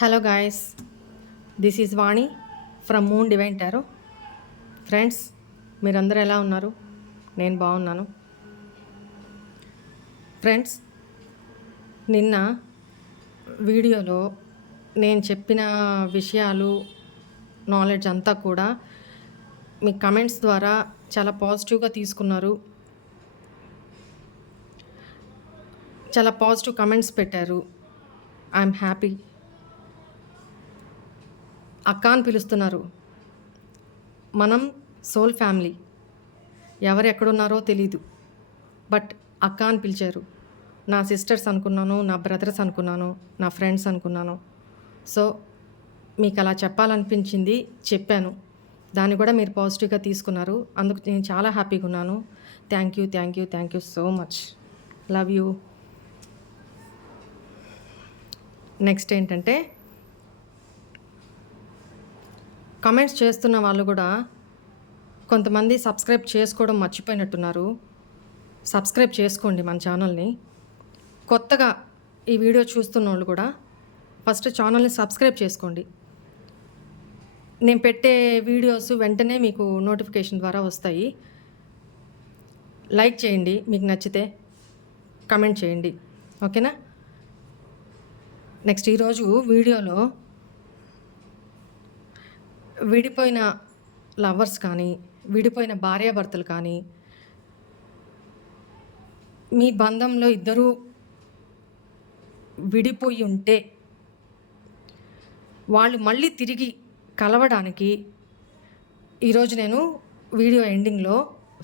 Hello guys, this is Vani from moon divine tarot. Friends, మీరందరూ ఎలా ఉన్నారు? నేను బాగున్నాను. ఫ్రెండ్స్, నిన్న వీడియోలో నేను చెప్పిన విషయాలు, నాలెడ్జ్ అంతా కూడా మీ కమెంట్స్ ద్వారా చాలా పాజిటివ్గా తీసుకున్నారు. చాలా పాజిటివ్ కమెంట్స్ పెట్టారు. I'm happy. అక్క అని పిలుస్తున్నారు. మనం సోల్ ఫ్యామిలీ. ఎవరు ఎక్కడున్నారో తెలీదు, బట్ అక్క అని పిలిచారు. నా సిస్టర్స్ అనుకున్నాను, నా బ్రదర్స్ అనుకున్నాను, నా ఫ్రెండ్స్ అనుకున్నాను. సో మీకు అలా చెప్పాలనిపించింది, చెప్పాను. దాన్ని కూడా మీరు పాజిటివ్గా తీసుకున్నారు. అందుకు నేను చాలా హ్యాపీగా ఉన్నాను. Thank you, thank you, thank you so much. Love you. Next ఏంటంటే, కమెంట్స్ చేస్తున్న వాళ్ళు కూడా కొంతమంది సబ్స్క్రైబ్ చేసుకోవడం మర్చిపోయినట్టున్నారు. సబ్స్క్రైబ్ చేసుకోండి మన ఛానల్ని. కొత్తగా ఈ వీడియో చూస్తున్న వాళ్ళు కూడా ఫస్ట్ ఛానల్ని సబ్స్క్రైబ్ చేసుకోండి. నేను పెట్టే వీడియోస్ వెంటనే మీకు నోటిఫికేషన్ ద్వారా వస్తాయి. లైక్ చేయండి మీకు నచ్చితే, కమెంట్ చేయండి, ఓకేనా? నెక్స్ట్, ఈరోజు వీడియోలో విడిపోయిన లవర్స్ కానీ, విడిపోయిన భార్యాభర్తలు కానీ, మీ బంధంలో ఇద్దరూ విడిపోయి ఉంటే వాళ్ళు మళ్ళీ తిరిగి కలవడానికి ఈరోజు నేను వీడియో ఎండింగ్లో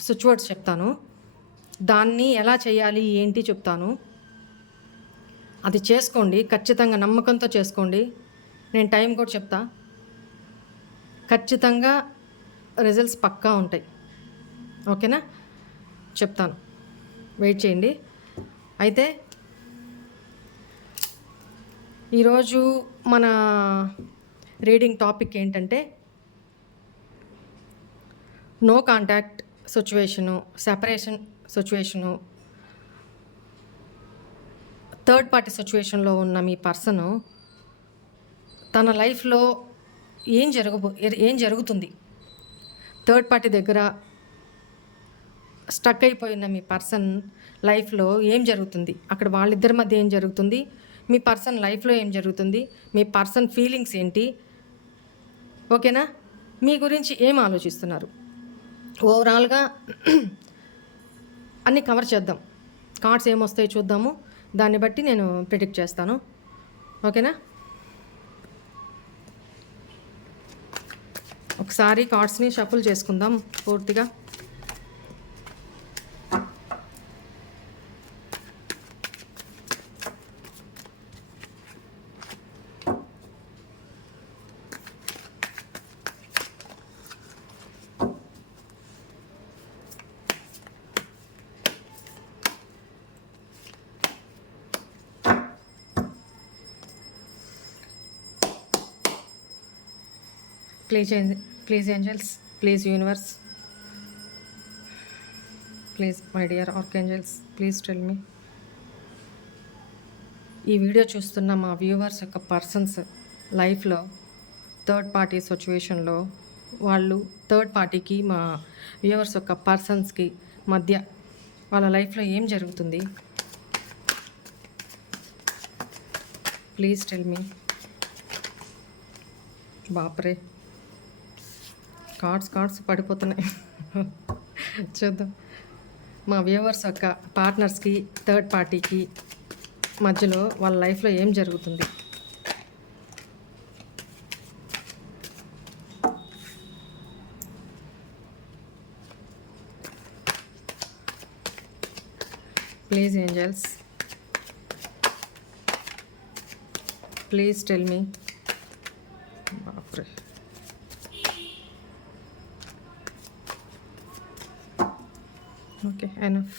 స్విచ్ వర్డ్స్ చెప్తాను. దాన్ని ఎలా చేయాలి ఏంటి చెప్తాను. అది చేసుకోండి, ఖచ్చితంగా నమ్మకంతో చేసుకోండి. నేను టైం కూడా చెప్తా. ఖచ్చితంగా రిజల్ట్స్ పక్కా ఉంటాయి, ఓకేనా? చెప్తాను, వెయిట్ చేయండి. అయితే ఈరోజు మన రీడింగ్ టాపిక్ ఏంటంటే, no contact situation, separation situation, third party సిచ్యువేషన్లో ఉన్న మీ పర్సను తన లైఫ్లో ఏం జరుగుతుంది, థర్డ్ పార్టీ దగ్గర స్టక్ అయిపోయిన మీ పర్సన్ లైఫ్లో ఏం జరుగుతుంది, అక్కడ వాళ్ళిద్దరి మధ్య ఏం జరుగుతుంది, మీ పర్సన్ లైఫ్లో ఏం జరుగుతుంది, మీ పర్సన్ ఫీలింగ్స్ ఏంటి, ఓకేనా? మీ గురించి ఏం ఆలోచిస్తున్నారు, ఓవరాల్గా అన్నీ కవర్ చేద్దాం. కార్డ్స్ ఏమొస్తాయో చూద్దాము, దాన్ని బట్టి నేను ప్రిడిక్ట్ చేస్తాను, ఓకేనా? ఒకసారి కార్డ్స్ని షఫుల్ చేసుకుందాం పూర్తిగా. Please angels, please universe, please my dear archangels, please tell మీ. ఈ వీడియో చూస్తున్న మా వ్యూవర్స్ యొక్క పర్సన్స్ లైఫ్లో థర్డ్ పార్టీ సిచ్యువేషన్లో వాళ్ళు థర్డ్ పార్టీకి, మా వ్యూవర్స్ యొక్క పర్సన్స్కి మధ్య వాళ్ళ లైఫ్లో ఏం జరుగుతుంది, ప్లీజ్ టెల్ మీ. బాప్రే, కార్డ్స్ పడిపోతున్నాయి. చూద్దాం. మా వ్యూవర్స్ యొక్క పార్ట్నర్స్కి, థర్డ్ పార్టీకి మధ్యలో వాళ్ళ లైఫ్లో ఏం జరుగుతుంది. Please angels, please tell me. బాప్రే, okay, enough.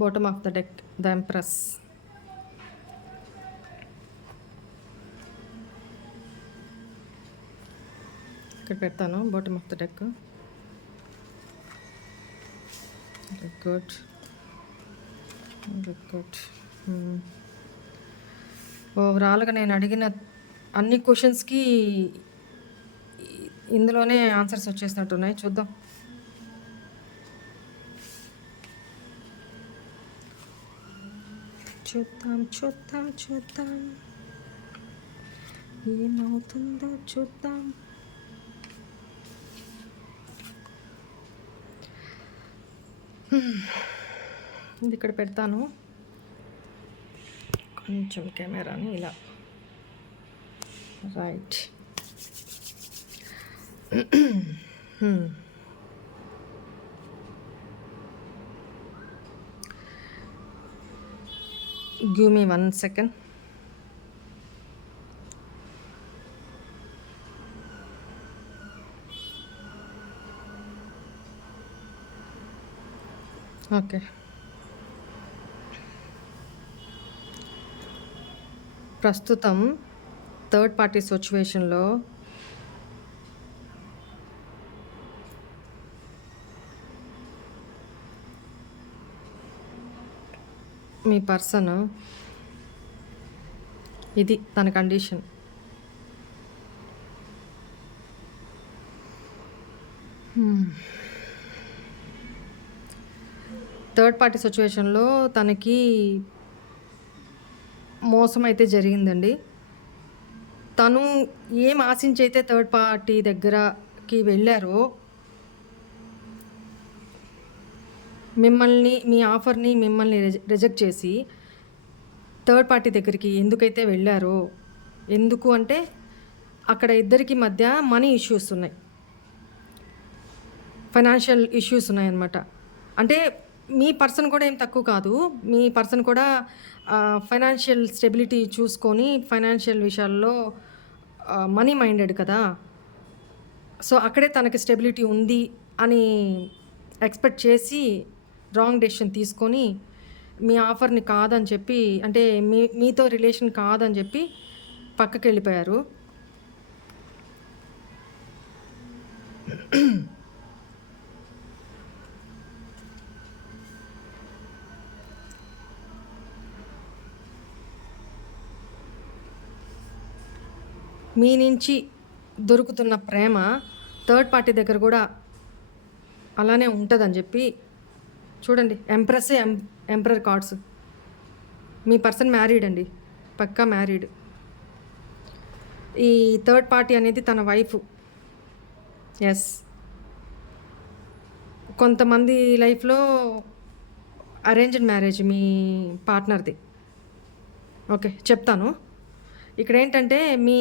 Bottom of the deck, the Empress. ఇక్కడ పెడతాను bottom of the deck. Very good, very good. ఓవరాల్‌గా నేను అడిగిన అన్ని క్వెషన్స్‌కి ఇందులోనే ఆన్సర్స్ వచ్చేసినట్టున్నాయి. చూద్దాం. చూద్దాం. చూద్దాం. చూద్దాం. ఏమవుతుందో చూద్దాం. ఇది ఇక్కడ పెడతాను. కొంచెం కెమెరాని ఇలా right. Give me 1 second. Okay. ప్రస్తుతం థర్డ్ పార్టీ సిచ్యువేషన్‌లో మీ పర్సన్ ఇది తన కండిషన్. థర్డ్ పార్టీ సిచ్యువేషన్‌లో తనకి మోసం అయితే జరిగిందండి. తను ఏం ఆశించి అయితే థర్డ్ పార్టీ దగ్గరకి వెళ్ళారో, మీ ఆఫర్‌ని మిమ్మల్ని రిజెక్ట్ చేసి థర్డ్ పార్టీ దగ్గరికి ఎందుకైతే వెళ్ళారో, ఎందుకు అంటే అక్కడ ఇద్దరికి మధ్య మనీ ఇష్యూస్ ఉన్నాయి. ఫైనాన్షియల్ ఇష్యూస్ ఉన్నాయన్నమాట. అంటే మీ పర్సన్ కూడా ఏం తక్కువ కాదు. మీ పర్సన్ కూడా ఫైనాన్షియల్ స్టెబిలిటీ చూసుకొని ఫైనాన్షియల్ విషయాల్లో మనీ మైండెడ్ కదా! సో, అక్కడే తనకి స్టెబిలిటీ ఉంది అని ఎక్స్‌పెక్ట్ చేసి రాంగ్ డెసిషన్ తీసుకొని మీ ఆఫర్‌ని కాదని చెప్పి, అంటే మీతో రిలేషన్ కాదని చెప్పి పక్కకెళ్ళిపోయారు. మీ నుంచి దొరుకుతున్న ప్రేమ థర్డ్ పార్టీ దగ్గర కూడా అలానే ఉంటుందని చెప్పి చూడండి. ఎంప్రెస్సే ఎంపరర్ కార్డ్స్. మీ పర్సన్ మ్యారీడ్ అండి, పక్కా మ్యారీడ్. ఈ థర్డ్ పార్టీ అనేది తన వైఫ్. ఎస్, కొంతమంది లైఫ్లో అరేంజ్డ్ మ్యారేజ్ మీ పార్ట్నర్ది. ఓకే, చెప్తాను. ఇక్కడ ఏంటంటే మీ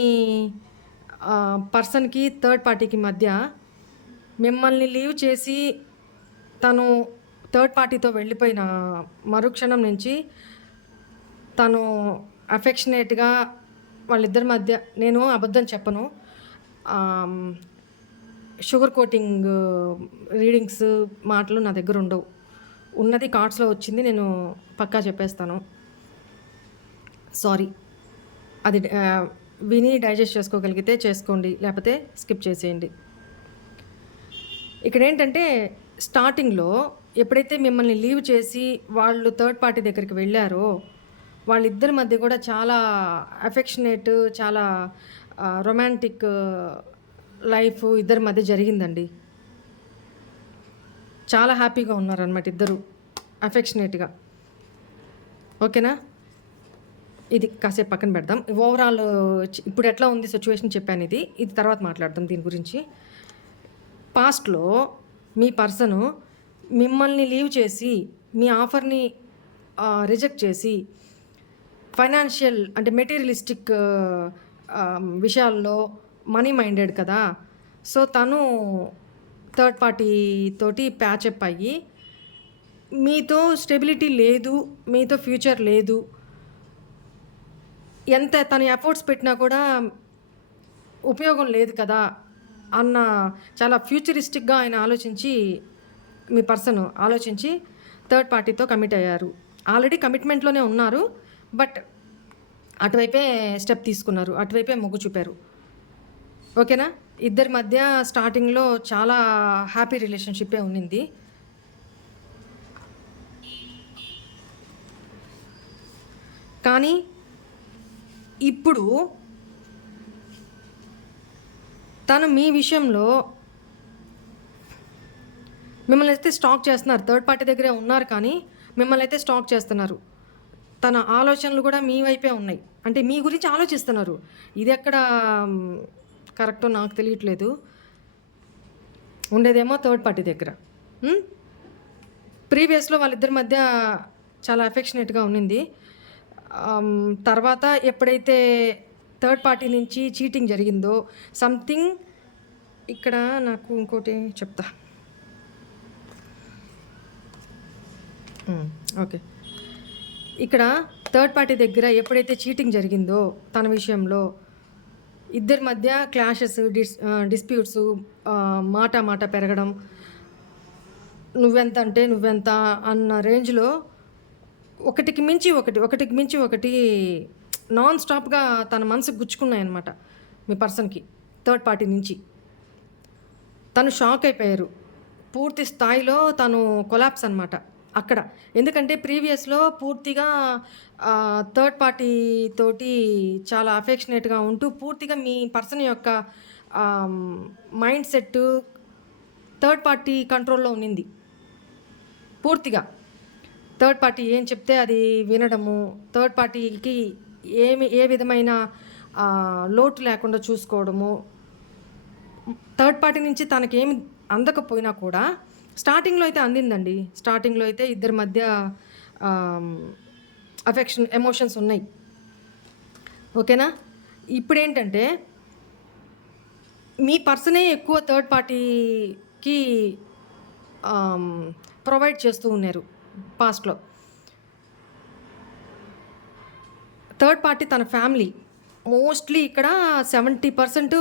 పర్సన్కి థర్డ్ పార్టీకి మధ్య మిమ్మల్ని లీవ్ చేసి తను థర్డ్ పార్టీతో వెళ్ళిపోయిన మరుక్షణం నుంచి తను అఫెక్షనేట్గా వాళ్ళిద్దరి మధ్య, నేను అబద్ధం చెప్పను, షుగర్ కోటింగ్ రీడింగ్స్ మాటలు నా దగ్గర ఉండవు. ఉన్నది కార్డ్స్లో వచ్చింది, నేను పక్కా చెప్పేస్తాను. సారీ. అది విని డైజెస్ట్ చేసుకోగలిగితే చేసుకోండి, లేకపోతే స్కిప్ చేసేయండి. ఇక్కడ ఏంటంటే స్టార్టింగ్లో ఎప్పుడైతే మిమ్మల్ని లీవ్ చేసి వాళ్ళు థర్డ్ పార్టీ దగ్గరికి వెళ్ళారో, వాళ్ళిద్దరి మధ్య కూడా చాలా అఫెక్షనేట్, చాలా రొమాంటిక్ లైఫ్ ఇద్దరి మధ్య జరిగిందండి. చాలా హ్యాపీగా ఉన్నారనమాట ఇద్దరు, అఫెక్షనేట్గా. ఓకేనా? ఇది కాసేపు పక్కన పెడదాం. ఓవరాల్ ఇప్పుడు ఎట్లా ఉంది సిచ్యువేషన్ చెప్పాను. ఇది తర్వాత మాట్లాడదాం దీని గురించి. పాస్ట్లో మీ పర్సను మిమ్మల్ని లీవ్ చేసి మీ ఆఫర్ని రిజెక్ట్ చేసి ఫైనాన్షియల్ అంటే మెటీరియలిస్టిక్ విషయాల్లో మనీ మైండెడ్ కదా. సో తను థర్డ్ పార్టీ తోటి ప్యాచప్ అయ్యి మీతో స్టెబిలిటీ లేదు, మీతో ఫ్యూచర్ లేదు, ఎంత తను ఎఫర్ట్స్ పెట్టినా కూడా ఉపయోగం లేదు కదా అన్న చాలా ఫ్యూచరిస్టిక్గా ఆయన ఆలోచించి, మీ పర్సన్ ఆలోచించి థర్డ్ పార్టీతో కమిట్ అయ్యారు. ఆల్రెడీ కమిట్మెంట్లోనే ఉన్నారు, బట్ అటువైపే స్టెప్ తీసుకున్నారు, అటువైపే మొగ్గు చూపారు. ఓకేనా? ఇద్దరి మధ్య స్టార్టింగ్లో చాలా హ్యాపీ రిలేషన్షిప్పే ఉన్నింది. కానీ ఇప్పుడు తను మీ విషయంలో మిమ్మల్ని అయితే స్టాక్ చేస్తున్నారు. థర్డ్ పార్టీ దగ్గరే ఉన్నారు కానీ మిమ్మల్ని అయితే స్టాక్ చేస్తున్నారు. తన ఆలోచనలు కూడా మీ వైపే ఉన్నాయి. అంటే మీ గురించి ఆలోచిస్తున్నారు. ఇది ఎక్కడ కరెక్టో నాకు తెలియట్లేదు. ఉండేదేమో థర్డ్ పార్టీ దగ్గర. ప్రీవియస్లో వాళ్ళిద్దరి మధ్య చాలా అఫెక్షనేట్గా ఉన్నింది. తర్వాత ఎప్పుడైతే థర్డ్ పార్టీ నుంచి చీటింగ్ జరిగిందో సంథింగ్, ఇక్కడ నాకు ఇంకోటి చెప్తా. ఓకే, ఇక్కడ థర్డ్ పార్టీ దగ్గర ఎప్పుడైతే చీటింగ్ జరిగిందో తన విషయంలో ఇద్దరి మధ్య క్లాషెస్, డిస్ప్యూట్స్, మాట పెరగడం, నువ్వెంత అంటే నువ్వెంత అన్న రేంజ్లో ఒకటికి మించి ఒకటి నాన్ స్టాప్గా తన మనసుకు గుచ్చుకున్నాయన్నమాట మీ పర్సన్కి. థర్డ్ పార్టీ నుంచి తను షాక్ అయిపోయారు. పూర్తి స్థాయిలో తను కొలాప్స్ అనమాట అక్కడ. ఎందుకంటే ప్రీవియస్లో పూర్తిగా థర్డ్ పార్టీ తోటి చాలా అఫెక్షనేట్గా ఉంటూ పూర్తిగా మీ పర్సన్ యొక్క మైండ్ సెట్ థర్డ్ పార్టీ కంట్రోల్లో ఉన్నింది. పూర్తిగా థర్డ్ పార్టీ ఏం చెప్తే అది వినడము, థర్డ్ పార్టీకి ఏ విధమైన లోటు లేకుండా చూసుకోవడము. థర్డ్ పార్టీ నుంచి తనకేమి అందకపోయినా కూడా స్టార్టింగ్లో అయితే అందిందండి. స్టార్టింగ్లో అయితే ఇద్దరి మధ్య అఫెక్షన్, ఎమోషన్స్ ఉన్నాయి. ఓకేనా? ఇప్పుడు ఏంటంటే మీ పర్సనే ఎక్కువ థర్డ్ పార్టీకి ప్రొవైడ్ చేస్తూ ఉన్నారు పాస్ట్లో. థర్డ్ పార్టీ తన ఫ్యామిలీ, మోస్ట్లీ ఇక్కడ 70%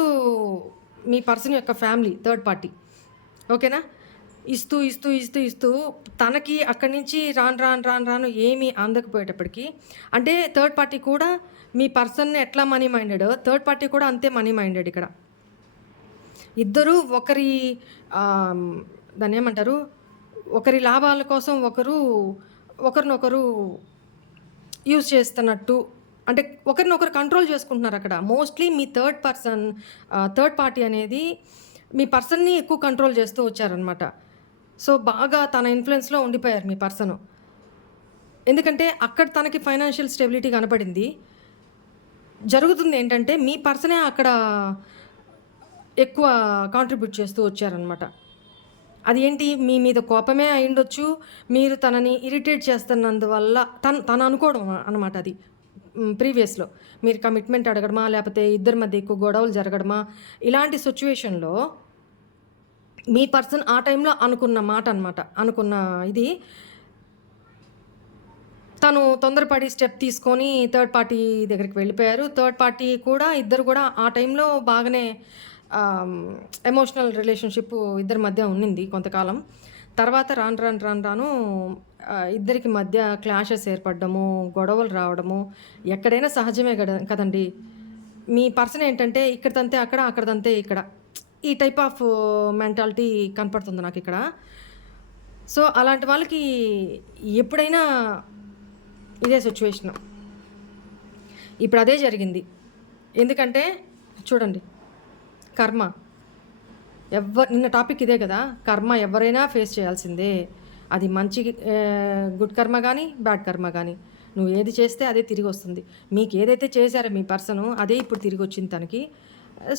మీ పర్సన్ యొక్క ఫ్యామిలీ థర్డ్ పార్టీ. ఓకేనా? ఇస్తూ తనకి అక్కడి నుంచి రాను ఏమీ అందకపోయేటప్పటికి, అంటే థర్డ్ పార్టీ కూడా మీ పర్సన్ ఎట్లా మనీ మైండెడ్, థర్డ్ పార్టీ కూడా అంతే మనీ మైండెడ్. ఇక్కడ ఇద్దరు దాన్ని ఏమంటారు, ఒకరి లాభాల కోసం ఒకరినొకరు యూజ్ చేస్తున్నట్టు, అంటే ఒకరినొకరు కంట్రోల్ చేసుకుంటున్నారు అక్కడ. మోస్ట్లీ మీ థర్డ్ పార్టీ అనేది మీ పర్సన్ని ఎక్కువ కంట్రోల్ చేస్తూ వచ్చారనమాట. సో బాగా తన ఇన్ఫ్లుయెన్స్లో ఉండిపోయారు మీ పర్సన్. ఎందుకంటే అక్కడ తనకి ఫైనాన్షియల్ స్టెబిలిటీ కనపడింది. జరుగుతుంది ఏంటంటే మీ పర్సనే అక్కడ ఎక్కువ కాంట్రిబ్యూట్ చేస్తూ వచ్చారనమాట. అది ఏంటి, మీ మీద కోపమే అయ్యుండొచ్చు, మీరు తనని ఇరిటేట్ చేస్తున్నందువల్ల తను అనుకోవడం అనమాట. అది ప్రీవియస్లో మీరు కమిట్మెంట్ అడగడమా, లేకపోతే ఇద్దరి మధ్య ఎక్కువ గొడవలు జరగడమా, ఇలాంటి సిచ్యువేషన్లో మీ పర్సన్ ఆ టైంలో అనుకున్న మాట అనమాట, అనుకున్న ఇది తను తొందరపడి స్టెప్ తీసుకొని థర్డ్ పార్టీ దగ్గరికి వెళ్ళిపోయారు. థర్డ్ పార్టీ కూడా ఇద్దరు కూడా ఆ టైంలో బాగానే ఎమోషనల్ రిలేషన్షిప్ ఇద్దరి మధ్య ఉన్నింది కొంతకాలం. తర్వాత రాను ఇద్దరికి మధ్య క్లాషెస్ ఏర్పడము, గొడవలు రావడము ఎక్కడైనా సహజమే కదండి. మీ పర్సన్ ఏంటంటే ఇక్కడదంతే అక్కడ, అక్కడదంతే ఇక్కడ, ఈ టైప్ ఆఫ్ మెంటాలిటీ కనపడుతుంది నాకు ఇక్కడ. సో అలాంటి వాళ్ళకి ఎప్పుడైనా ఇదే సిచ్యువేషను. ఇప్పుడు అదే జరిగింది. ఎందుకంటే చూడండి, కర్మ నిన్న టాపిక్ ఇదే కదా, కర్మ ఎవరైనా ఫేస్ చేయాల్సిందే. అది మంచి గుడ్ కర్మ కానీ బ్యాడ్ కర్మ కానీ, నువ్వు ఏది చేస్తే అదే తిరిగి వస్తుంది. మీకు ఏదైతే చేశారో మీ పర్సను అదే ఇప్పుడు తిరిగి వచ్చింది తనకి.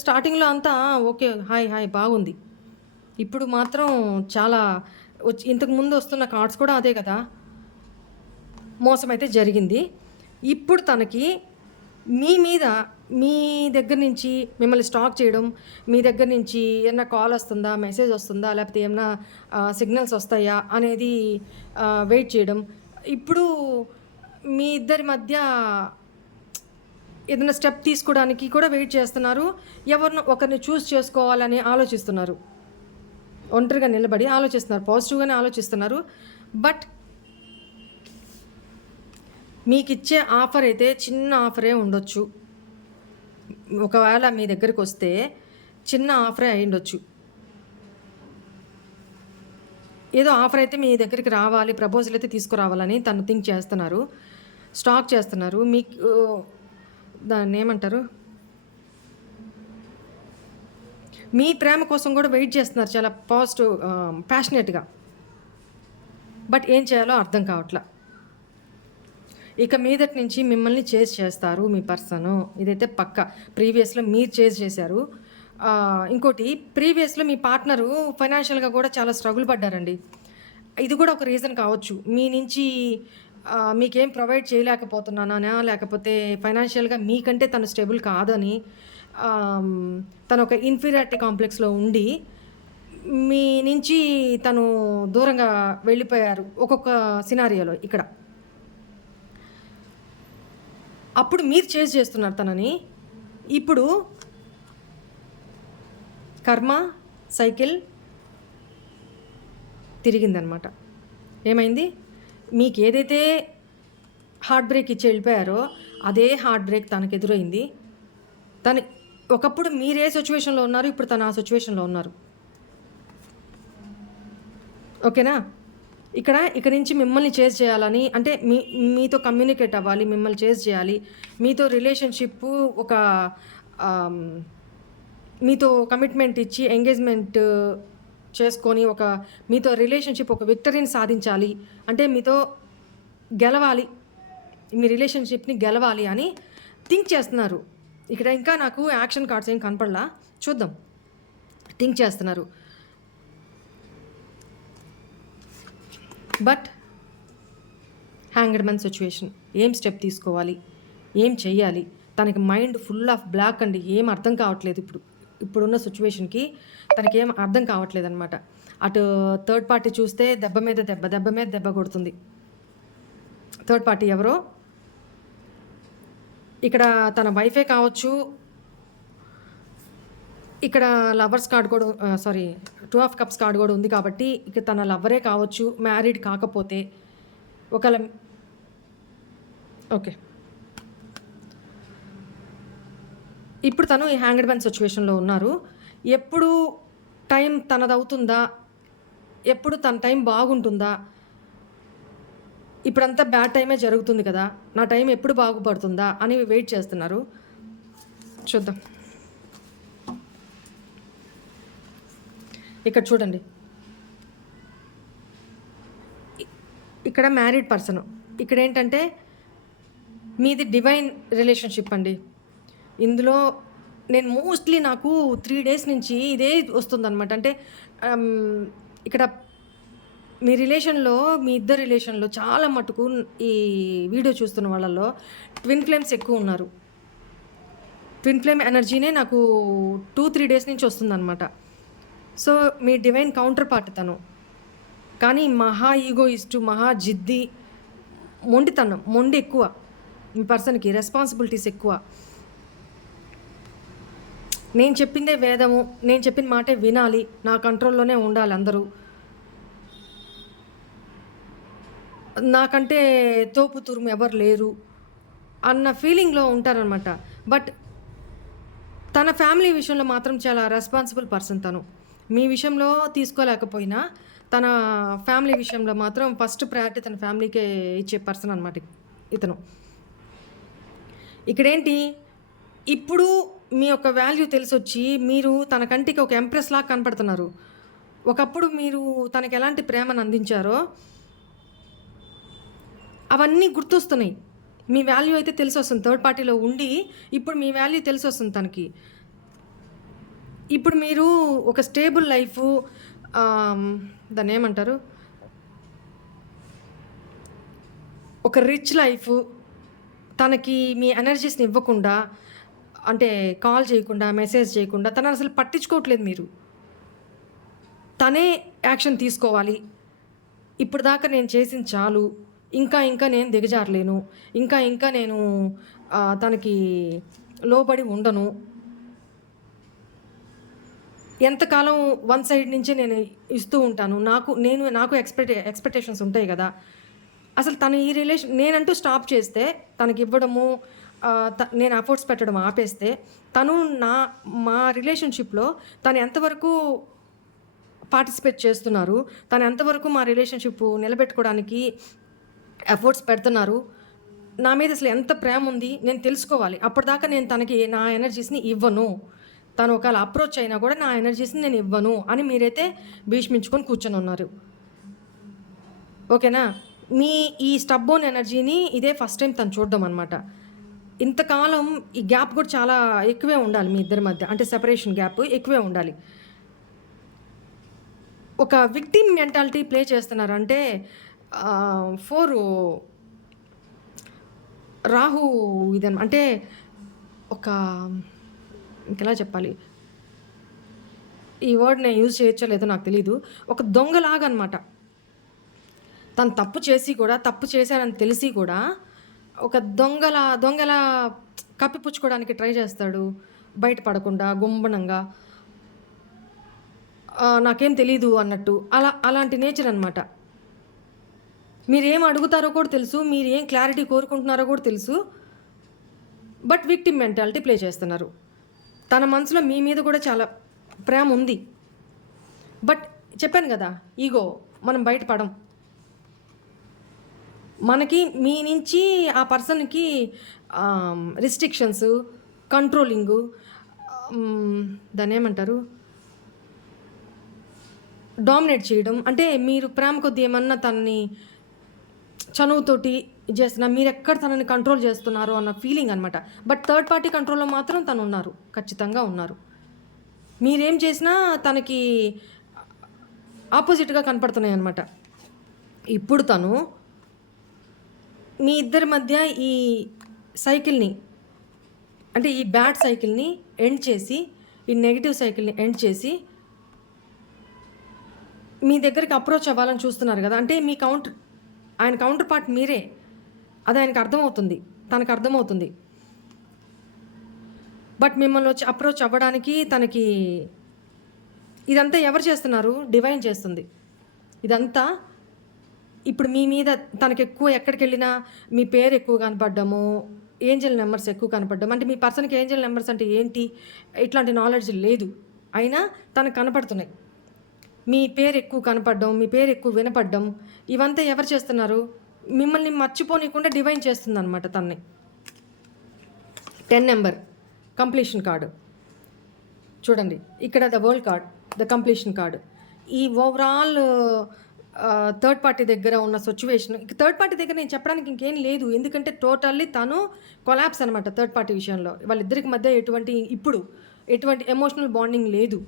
స్టార్టింగ్లో అంతా ఓకే, హాయ్ బాగుంది. ఇప్పుడు మాత్రం చాలా ఇంతకు ముందు వస్తున్న కార్డ్స్ కూడా అదే కదా, మోసం అయితే జరిగింది. ఇప్పుడు తనకి మీ దగ్గర నుంచి మిమ్మల్ని స్టాక్ చేయడం, మీ దగ్గర నుంచి ఏమన్నా కాల్ వస్తుందా, మెసేజ్ వస్తుందా, లేకపోతే ఏమన్నా సిగ్నల్స్ వస్తాయా అనేది వెయిట్ చేయడం. ఇప్పుడు మీ ఇద్దరి మధ్య ఏదైనా స్టెప్ తీసుకోవడానికి కూడా వెయిట్ చేస్తున్నారు. ఒకరిని చూస్ చేసుకోవాలని ఆలోచిస్తున్నారు. ఒంటరిగా నిలబడి ఆలోచిస్తున్నారు, పాజిటివ్గానే ఆలోచిస్తున్నారు. బట్ మీకు ఇచ్చే ఆఫర్ అయితే చిన్న ఆఫరే ఉండొచ్చు. ఒకవేళ మీ దగ్గరికి వస్తే చిన్న ఆఫరే అయి ఉండొచ్చు. ఏదో ఆఫర్ అయితే మీ దగ్గరికి రావాలి, ప్రపోజల్ అయితే తీసుకురావాలని తను థింక్ చేస్తున్నారు, స్టాక్ చేస్తున్నారు. మీకు దాన్ని ఏమంటారు, మీ ప్రేమ కోసం కూడా వెయిట్ చేస్తున్నారు చాలా ప్యాషనేట్గా. బట్ ఏం చేయాలో అర్థం కావట్లా. ఇక మీదటి నుంచి మిమ్మల్ని చేజ్ చేస్తారు మీ పర్సను, ఇదైతే పక్కా. ప్రీవియస్లో మీరు చేజ్ చేశారు. ఇంకోటి, ప్రీవియస్లో మీ పార్ట్నరు ఫైనాన్షియల్గా కూడా చాలా స్ట్రగుల్ పడ్డారండి. ఇది కూడా ఒక రీజన్ కావచ్చు. మీ నుంచి మీకేం ప్రొవైడ్ చేయలేకపోతున్నానా, లేకపోతే ఫైనాన్షియల్గా మీకంటే తను స్టేబుల్ కాదని తను ఒక ఇన్ఫీరియారిటీ కాంప్లెక్స్లో ఉండి మీ నుంచి తను దూరంగా వెళ్ళిపోయారు ఒక్కొక్క సినారియోలో. ఇక్కడ అప్పుడు మీరు చేజ్ చేస్తున్నారు తనని. ఇప్పుడు కర్మ సైకిల్ తిరిగిందనమాట. ఏమైంది, మీకు ఏదైతే హార్ట్ బ్రేక్ ఇచ్చి వెళ్ళిపోయారో అదే హార్ట్ బ్రేక్ తనకు ఎదురైంది. తను ఒకప్పుడు మీరే సిచ్యువేషన్లో ఉన్నారు, ఇప్పుడు తను ఆ సిచ్యువేషన్లో ఉన్నారు. ఓకేనా? ఇక నుంచి మిమ్మల్ని చేజ్ చేయాలని, అంటే మీతో కమ్యూనికేట్ అవ్వాలి, మిమ్మల్ని చేజ్ చేయాలి, మీతో రిలేషన్షిప్ ఒక మీతో కమిట్మెంట్ ఇచ్చి ఎంగేజ్మెంట్ చేసుకొని మీతో రిలేషన్షిప్ ఒక విక్టరీని సాధించాలి, అంటే మీతో గెలవాలి, మీ రిలేషన్షిప్ని గెలవాలి అని థింక్ చేస్తున్నారు. ఇక్కడ ఇంకా నాకు యాక్షన్ కార్డ్స్ ఏం కనపడలా, చూద్దాం. థింక్ చేస్తున్నారు. But hanged man situation. ఏం స్టెప్ తీసుకోవాలి, ఏం చెయ్యాలి, తనకి మైండ్ ఫుల్ ఆఫ్ బ్లాక్ అండి. ఏం అర్థం కావట్లేదు ఇప్పుడున్న సిచ్యువేషన్కి. తనకి ఏం అర్థం కావట్లేదు అనమాట. అటు థర్డ్ పార్టీ చూస్తే దెబ్బ మీద దెబ్బ కొడుతుంది. థర్డ్ పార్టీ ఎవరో, ఇక్కడ తన వైఫే కావచ్చు, ఇక్కడ లవర్స్ కార్డ్ కూడా, సారీ 2 ఆఫ్ కప్స్ కార్డ్ కూడా ఉంది కాబట్టి ఇక తన లవ్వరే కావచ్చు, మ్యారీడ్ కాకపోతే. ఒకవేళ ఓకే, ఇప్పుడు తను ఈ హ్యాంగ్డ్ మ్యాన్ సిచ్యువేషన్లో ఉన్నారు. ఎప్పుడు టైం తనదవుతుందా, ఎప్పుడు తన టైం బాగుంటుందా, ఇప్పుడంతా బ్యాడ్ టైమే జరుగుతుంది కదా, నా టైం ఎప్పుడు బాగుపడుతుందా అని వెయిట్ చేస్తున్నారు. చూద్దాం. ఇక్కడ చూడండి, ఇక్కడ మ్యారీడ్ పర్సన్. ఇక్కడ ఏంటంటే మీది డివైన్ రిలేషన్షిప్ అండి. ఇందులో నేను మోస్ట్లీ నాకు 3 days నుంచి ఇదే వస్తుందన్నమాట. అంటే ఇక్కడ మీ రిలేషన్లో, మీ ఇద్దరు రిలేషన్లో చాలా మటుకు ఈ వీడియో చూస్తున్న వాళ్ళల్లో ట్విన్ ఫ్లేమ్స్ ఎక్కువ ఉన్నారు. ట్విన్ ఫ్లేమ్ ఎనర్జీనే నాకు 2-3 days నుంచి వస్తుందన్నమాట. సో మీ డివైన్ కౌంటర్ పార్ట్ తను. కానీ మహా ఈగోయిస్టు, మహా జిద్ది, మొండి ఎక్కువ. మీ పర్సన్కి రెస్పాన్సిబిలిటీస్ ఎక్కువ. నేను చెప్పిందే వేదము, నేను చెప్పిన మాటే వినాలి, నా కంట్రోల్లోనే ఉండాలి అందరూ, నాకంటే తోపు తురుము ఎవరు లేరు అన్న ఫీలింగ్లో ఉంటారనమాట. బట్ తన ఫ్యామిలీ విషయంలో మాత్రం చాలా రెస్పాన్సిబుల్ పర్సన్ తను. మీ విషయంలో తీసుకోలేకపోయినా తన ఫ్యామిలీ విషయంలో మాత్రం ఫస్ట్ ప్రయారిటీ తన ఫ్యామిలీకే ఇచ్చే పర్సన్ అనమాట ఇతను. ఇక్కడేంటి, ఇప్పుడు మీ యొక్క వాల్యూ తెలిసొచ్చి మీరు తన కంటికి ఒక ఎంప్రెస్ లాగా కనపడుతున్నారు. ఒకప్పుడు మీరు తనకి ఎలాంటి ప్రేమను అందించారో అవన్నీ గుర్తొస్తున్నాయి. మీ వాల్యూ అయితే తెలిసి వస్తుంది. థర్డ్ పార్టీలో ఉండి ఇప్పుడు మీ వాల్యూ తెలిసి వస్తుంది తనకి. ఇప్పుడు మీరు ఒక స్టేబుల్ లైఫ్, దాన్ని ఏమంటారు, ఒక రిచ్ లైఫ్, తనకి మీ ఎనర్జీస్ని ఇవ్వకుండా, అంటే కాల్ చేయకుండా, మెసేజ్ చేయకుండా, తనని అసలు పట్టించుకోవట్లేదు మీరు. తనే యాక్షన్ తీసుకోవాలి. ఇప్పుడు దాకా నేను చేసింది చాలు, ఇంకా నేను దిగజారలేను, ఇంకా నేను తనకి లోబడి ఉండను, ఎంతకాలం వన్ సైడ్ నుంచే నేను ఇస్తూ ఉంటాను, నాకు ఎక్స్పెక్టేషన్స్ ఉంటాయి కదా. అసలు తను ఈ రిలేషన్ నేనంటూ స్టాప్ చేస్తే, తనకి ఇవ్వడము, నేను ఎఫర్ట్స్ పెట్టడం ఆపేస్తే, తను మా రిలేషన్షిప్లో తను ఎంతవరకు పార్టిసిపేట్ చేస్తున్నారు, తను ఎంతవరకు మా రిలేషన్షిప్ నిలబెట్టుకోవడానికి ఎఫర్ట్స్ పెడుతున్నారు, నా మీద అసలు ఎంత ప్రేమ ఉంది నేను తెలుసుకోవాలి. అప్పటిదాకా నేను తనకి నా ఎనర్జీస్‌ని ఇవ్వను. తను ఒకవేళ అప్రోచ్ అయినా కూడా నా ఎనర్జీస్‌ని నేను ఇవ్వను అని మీరైతే భీష్మించుకొని కూర్చొనున్నారు. ఓకేనా? మీ ఈ స్టబ్బోర్న్ ఎనర్జీని ఇదే ఫస్ట్ టైమ్ తను చూడడం అనమాట. ఇంతకాలం ఈ గ్యాప్ కూడా చాలా ఎక్కువే ఉండాలి మీ ఇద్దరి మధ్య. అంటే సెపరేషన్ గ్యాప్ ఎక్కువే ఉండాలి. ఒక విక్టిమ్ మెంటాలిటీ ప్లే చేస్తున్నారు. అంటే 4 రాహు అంటే ఒక ఇంకెలా చెప్పాలి? ఈ వర్డ్ నేను యూజ్ చేయొచ్చో లేదో నాకు తెలీదు. ఒక దొంగలాగా అనమాట. తను తప్పు చేసి కూడా, తప్పు చేశానని తెలిసి కూడా ఒక దొంగలా కప్పిపుచ్చుకోవడానికి ట్రై చేస్తాడు. బయట పడకుండా గుంబనంగా నాకేం తెలీదు అన్నట్టు. అలాంటి నేచర్ అనమాట. మీరేం అడుగుతారో కూడా తెలుసు. మీరేం క్లారిటీ కోరుకుంటున్నారో కూడా తెలుసు. బట్ విక్టిమ్ మెంటాలిటీ ప్లే చేస్తున్నారు. తన మనసులో మీ మీద కూడా చాలా ప్రేమ ఉంది. బట్ చెప్పాను కదా, ఈగో, మనం బయట పడం. మనకి మీ నుంచి ఆ పర్సన్‌కి రిస్ట్రిక్షన్స్, కంట్రోలింగు, దాన్నేమంటారు? డామినేట్ చేయడం. అంటే మీరు ప్రేమ కొద్దీ ఏమన్నా తనని చనువుతోటి చేస్తున్నా, మీరెక్కడ తనని కంట్రోల్ చేస్తున్నారు అన్న ఫీలింగ్ అనమాట. బట్ థర్డ్ పార్టీ కంట్రోల్‌లో మాత్రం తను ఉన్నారు. ఖచ్చితంగా ఉన్నారు. మీరేం చేసినా తనకి ఆపోజిట్‌గా కనపడుతున్నాయి అనమాట. ఇప్పుడు తను మీ ఇద్దరి మధ్య ఈ సైకిల్‌ని, అంటే ఈ బ్యాడ్ సైకిల్‌ని ఎండ్ చేసి, ఈ నెగెటివ్ సైకిల్‌ని ఎండ్ చేసి మీ దగ్గరికి అప్రోచ్ అవ్వాలని చూస్తున్నారు కదా. అంటే మీ ఆయన కౌంటర్ పార్ట్ మీరే. అది ఆయనకు అర్థమవుతుంది, తనకు అర్థమవుతుంది. బట్ మిమ్మల్ని వచ్చి అప్రోచ్ అవ్వడానికి తనకి ఇదంతా ఎవరు చేస్తున్నారు? డివైన్ చేస్తుంది ఇదంతా. ఇప్పుడు మీ మీద తనకి ఎక్కువ ఎక్కడికి వెళ్ళినా మీ పేరు ఎక్కువ కనపడ్డము, ఏంజెల్ నెంబర్స్ ఎక్కువ కనపడ్డం. అంటే మీ పర్సన్కి ఏంజెల్ నెంబర్స్ అంటే ఏంటి, ఇట్లాంటి నాలెడ్జ్ లేదు. అయినా తనకు కనపడుతున్నాయి. మీ పేరు ఎక్కువ కనపడడం, మీ పేరు ఎక్కువ వినపడడం, ఇవంతా ఎవరు చేస్తున్నారు? మిమ్మల్ని మర్చిపోనీయకుండా డివైన్ చేస్తుందన్నమాట తనని. 10 నెంబర్ కంప్లీషన్ కార్డు చూడండి. ఇక్కడ the world card, the completion card. ఈ ఓవరాల్ థర్డ్ పార్టీ దగ్గర ఉన్న సిచ్యువేషన్, థర్డ్ పార్టీ దగ్గర నేను చెప్పడానికి ఇంకేం లేదు. ఎందుకంటే టోటల్లీ తను కొలాప్స్ అనమాట థర్డ్ పార్టీ విషయంలో. వాళ్ళిద్దరికి మధ్య ఎటువంటి ఎమోషనల్ బాండింగ్ లేదు.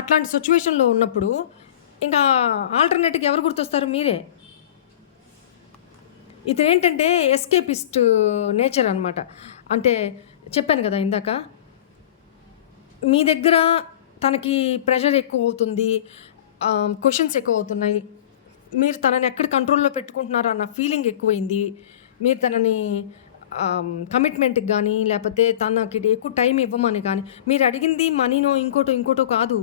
అట్లాంటి సిచ్యువేషన్లో ఉన్నప్పుడు ఇంకా ఆల్టర్నేటివ్గా ఎవరు గుర్తొస్తారు? మీరే. ఇతనేంటంటే ఎస్కేపిస్ట్ నేచర్ అనమాట. అంటే చెప్పాను కదా ఇందాక, మీ దగ్గర తనకి ప్రెషర్ ఎక్కువ అవుతుంది, క్వశ్చన్స్ ఎక్కువ అవుతున్నాయి. మీరు తనని ఎక్కడ కంట్రోల్లో పెట్టుకుంటున్నారో అన్న ఫీలింగ్ ఎక్కువైంది. మీరు తనని కమిట్మెంట్కి కానీ, లేకపోతే తనకి ఎక్కువ టైం ఇవ్వమని కానీ, మీరు అడిగింది మనీనో ఇంకోటో కాదు.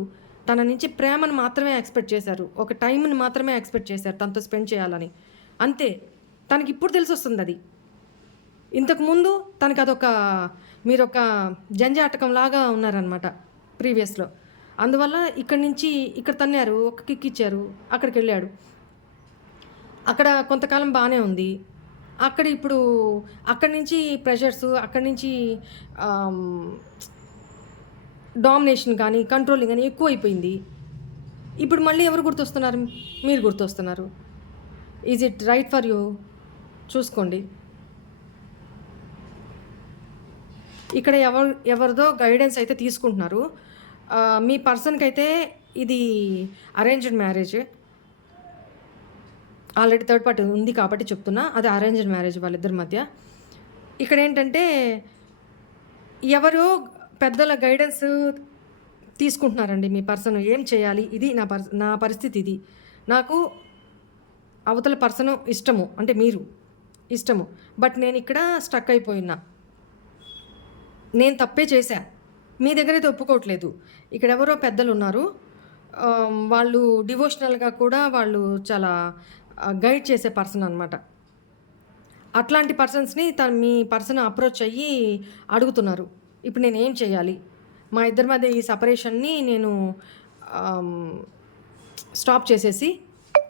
తన నుంచి ప్రేమను మాత్రమే ఎక్స్పెక్ట్ చేశారు. ఒక టైంని మాత్రమే ఎక్స్పెక్ట్ చేశారు తనతో స్పెండ్ చేయాలని. అంతే. తనకి ఇప్పుడు తెలిసొస్తుంది అది. ఇంతకుముందు తనకి అదొక, మీరొక జంజాటకంలాగా ఉన్నారనమాట ప్రీవియస్లో. అందువల్ల ఇక్కడి నుంచి ఇక్కడ తన్నారు, ఒక కిక్ ఇచ్చారు, అక్కడికి వెళ్ళాడు. అక్కడ కొంతకాలం బాగానే ఉంది. అక్కడి నుంచి ప్రెషర్స్, అక్కడి నుంచి డామినేషన్ కానీ, కంట్రోలింగ్ కానీ ఎక్కువైపోయింది. ఇప్పుడు మళ్ళీ ఎవరు గుర్తొస్తున్నారు? మీరు గుర్తొస్తున్నారు. Is it right for you? చూసుకోండి. ఇక్కడ ఎవరిదో గైడెన్స్ అయితే తీసుకుంటున్నారు. మీ పర్సన్కి అయితే ఇది arranged marriage. Already third party ఉంది కాబట్టి చెప్తున్నా, అది అరేంజ్డ్ మ్యారేజ్ వాళ్ళిద్దరి మధ్య. ఇక్కడ ఏంటంటే ఎవరో పెద్దల గైడెన్స్ తీసుకుంటున్నారండి. మీ పర్సన్ ఏం చేయాలి, ఇది నా పరిస్థితి, ఇది నాకు అవతల పర్సన్ ఇష్టము, అంటే మీరు ఇష్టము, బట్ నేను ఇక్కడ స్టక్ అయిపోయినా, నేను తప్పే చేశా, మీ దగ్గర అయితే ఒప్పుకోవట్లేదు. ఇక్కడ ఎవరో పెద్దలు ఉన్నారు, వాళ్ళు డివోషనల్గా కూడా వాళ్ళు చాలా గైడ్ చేసే పర్సన్ అనమాట. అట్లాంటి పర్సన్స్ని మీ పర్సన్ అప్రోచ్ అయ్యి అడుగుతున్నారు, ఇప్పుడు నేను ఏం చేయాలి, మా ఇద్దరి మధ్య ఈ సపరేషన్ని నేను స్టాప్ చేసేసి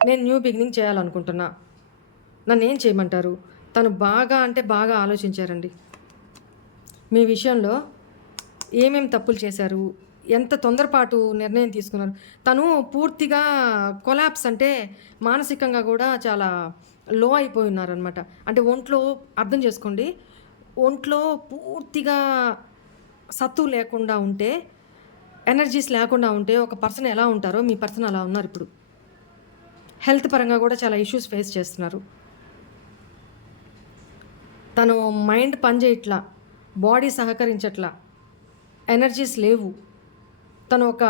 నేను న్యూ బిగినింగ్ చేయాలనుకుంటున్నా. నన్నేం చేయమంటారు? తను బాగా అంటే బాగా ఆలోచించారండి. మీ విషయంలో ఏమేం తప్పులు చేశారు? ఎంత తొందరపాటు నిర్ణయం తీసుకున్నారు? తను పూర్తిగా కొలాప్స్ అంటే మానసికంగా గూడా చాలా లో అయిపోయి ఉన్నారనమాట. అంటే ఒంట్లో అర్థం చేసుకోండి. ఒంట్లో పూర్తిగా సత్తువ లేకుండా ఉంటే, ఎనర్జీస్ లేకుండా ఉంటే ఒక పర్సన్ ఎలా ఉంటారో మీ పర్సన్ అలా ఉన్నారిప్పుడు. హెల్త్ పరంగా గూడా చాలా ఇష్యూస్ ఫేస్ చేస్తున్నారు. తను మైండ్ పని చేయట్లా. బాడీ సహకరించట్లా. ఎనర్జీస్ లేవు. తను ఒక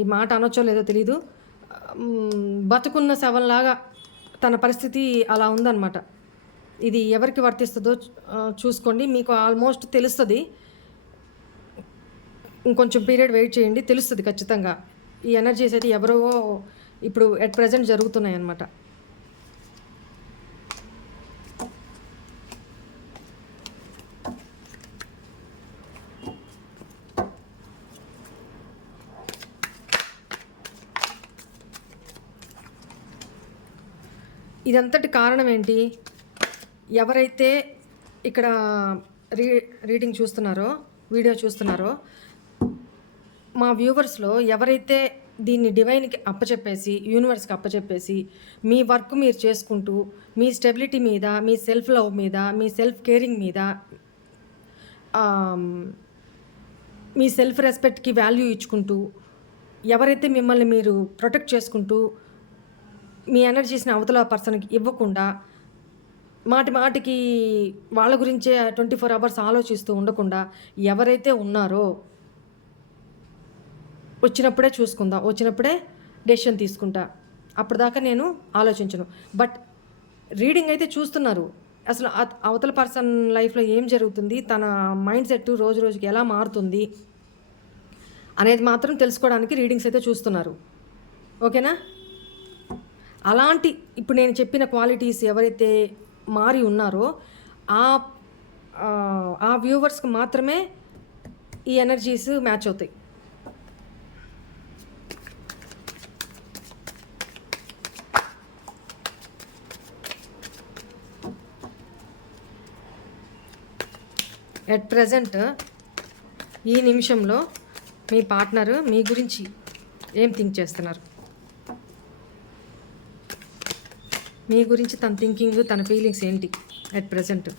ఈ మాట అనొచ్చో లేదో తెలీదు. బతుకున్న శవంలాగా తన పరిస్థితి అలా ఉందనమాట. ఇది ఎవరికి వర్తిస్తదో చూసుకోండి. మీకు ఆల్మోస్ట్ తెలుస్తది. ఇంకొంచెం పీరియడ్ వెయిట్ చేయండి. తెలుస్తది ఖచ్చితంగా. ఈ ఎనర్జీస్ అయితే ఎవరో ఇప్పుడు ఎట్ ప్రెజెంట్ జరుగుతున్నాయన్నమాట. ఇదంతటి కారణం ఏంటి? ఎవరైతే ఇక్కడ రీడింగ్ చూస్తున్నారో, వీడియో చూస్తున్నారో, మా వ్యూవర్స్‌లో ఎవరైతే దీన్ని డివైన్‌కి అప్పచెప్పేసి, యూనివర్స్‌కి అప్పచెప్పేసి, మీ వర్క్ మీరు చేసుకుంటూ, మీ స్టెబిలిటీ మీద, మీ సెల్ఫ్ లవ్ మీద, మీ సెల్ఫ్ కేరింగ్ మీద, మీ సెల్ఫ్ రెస్పెక్ట్‌కి వాల్యూ ఇచ్చుకుంటూ, ఎవరైతే మిమ్మల్ని మీరు ప్రొటెక్ట్ చేసుకుంటూ, మీ ఎనర్జీస్‌ని అవతల పర్సన్‌కి ఇవ్వకుండా, మాటికి వాళ్ళ గురించే 24 అవర్స్ ఆలోచిస్తూ ఉండకుండా, ఎవరైతే ఉన్నారో వచ్చినప్పుడే చూసుకుందాం. వచ్చినప్పుడే డెసిషన్ తీసుకుంటా. అప్పటిదాకా నేను ఆలోచించను. బట్ రీడింగ్ అయితే చూస్తున్నారు. అసలు అవతల పర్సన్ లైఫ్‌లో ఏం జరుగుతుంది? తన మైండ్ సెట్ రోజు రోజుకి ఎలా మారుతుంది? అనేది మాత్రం తెలుసుకోవడానికి రీడింగ్స్ అయితే చూస్తున్నారు. ఓకేనా? అలాంటి ఇప్పుడు నేను చెప్పిన క్వాలిటీస్ ఎవరైతే మారి ఉన్నారో ఆ వ్యూవర్స్‌కి మాత్రమే ఈ ఎనర్జీస్ మ్యాచ్ అవుతాయి. ఎట్ ప్రెజెంట్ ఈ నిమిషంలో మీ పార్ట్నర్ మీ గురించి ఏం థింక్ చేస్తున్నారు? మీ గురించి తన థింకింగ్, తన ఫీలింగ్స్ ఏంటి at present?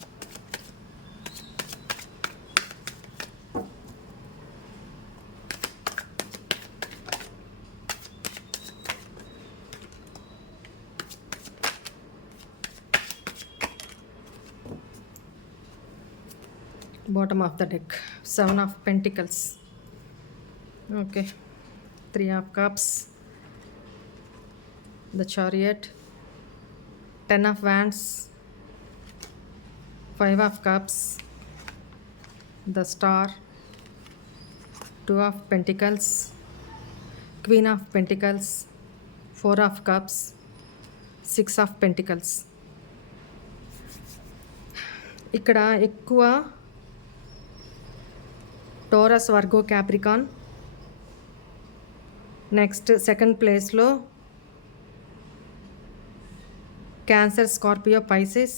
Bottom of the deck, 7 of Pentacles. Okay, 3 of Cups, the Chariot, 10 of Wands, 5 of Cups, the Star, 2 of Pentacles, Queen of Pentacles, 4 of Cups, 6 of Pentacles. ఇక్కడ ఎక్కువ Taurus, Virgo, Capricorn. Next second ప్లేస్లో Cancer, Scorpio, Pisces.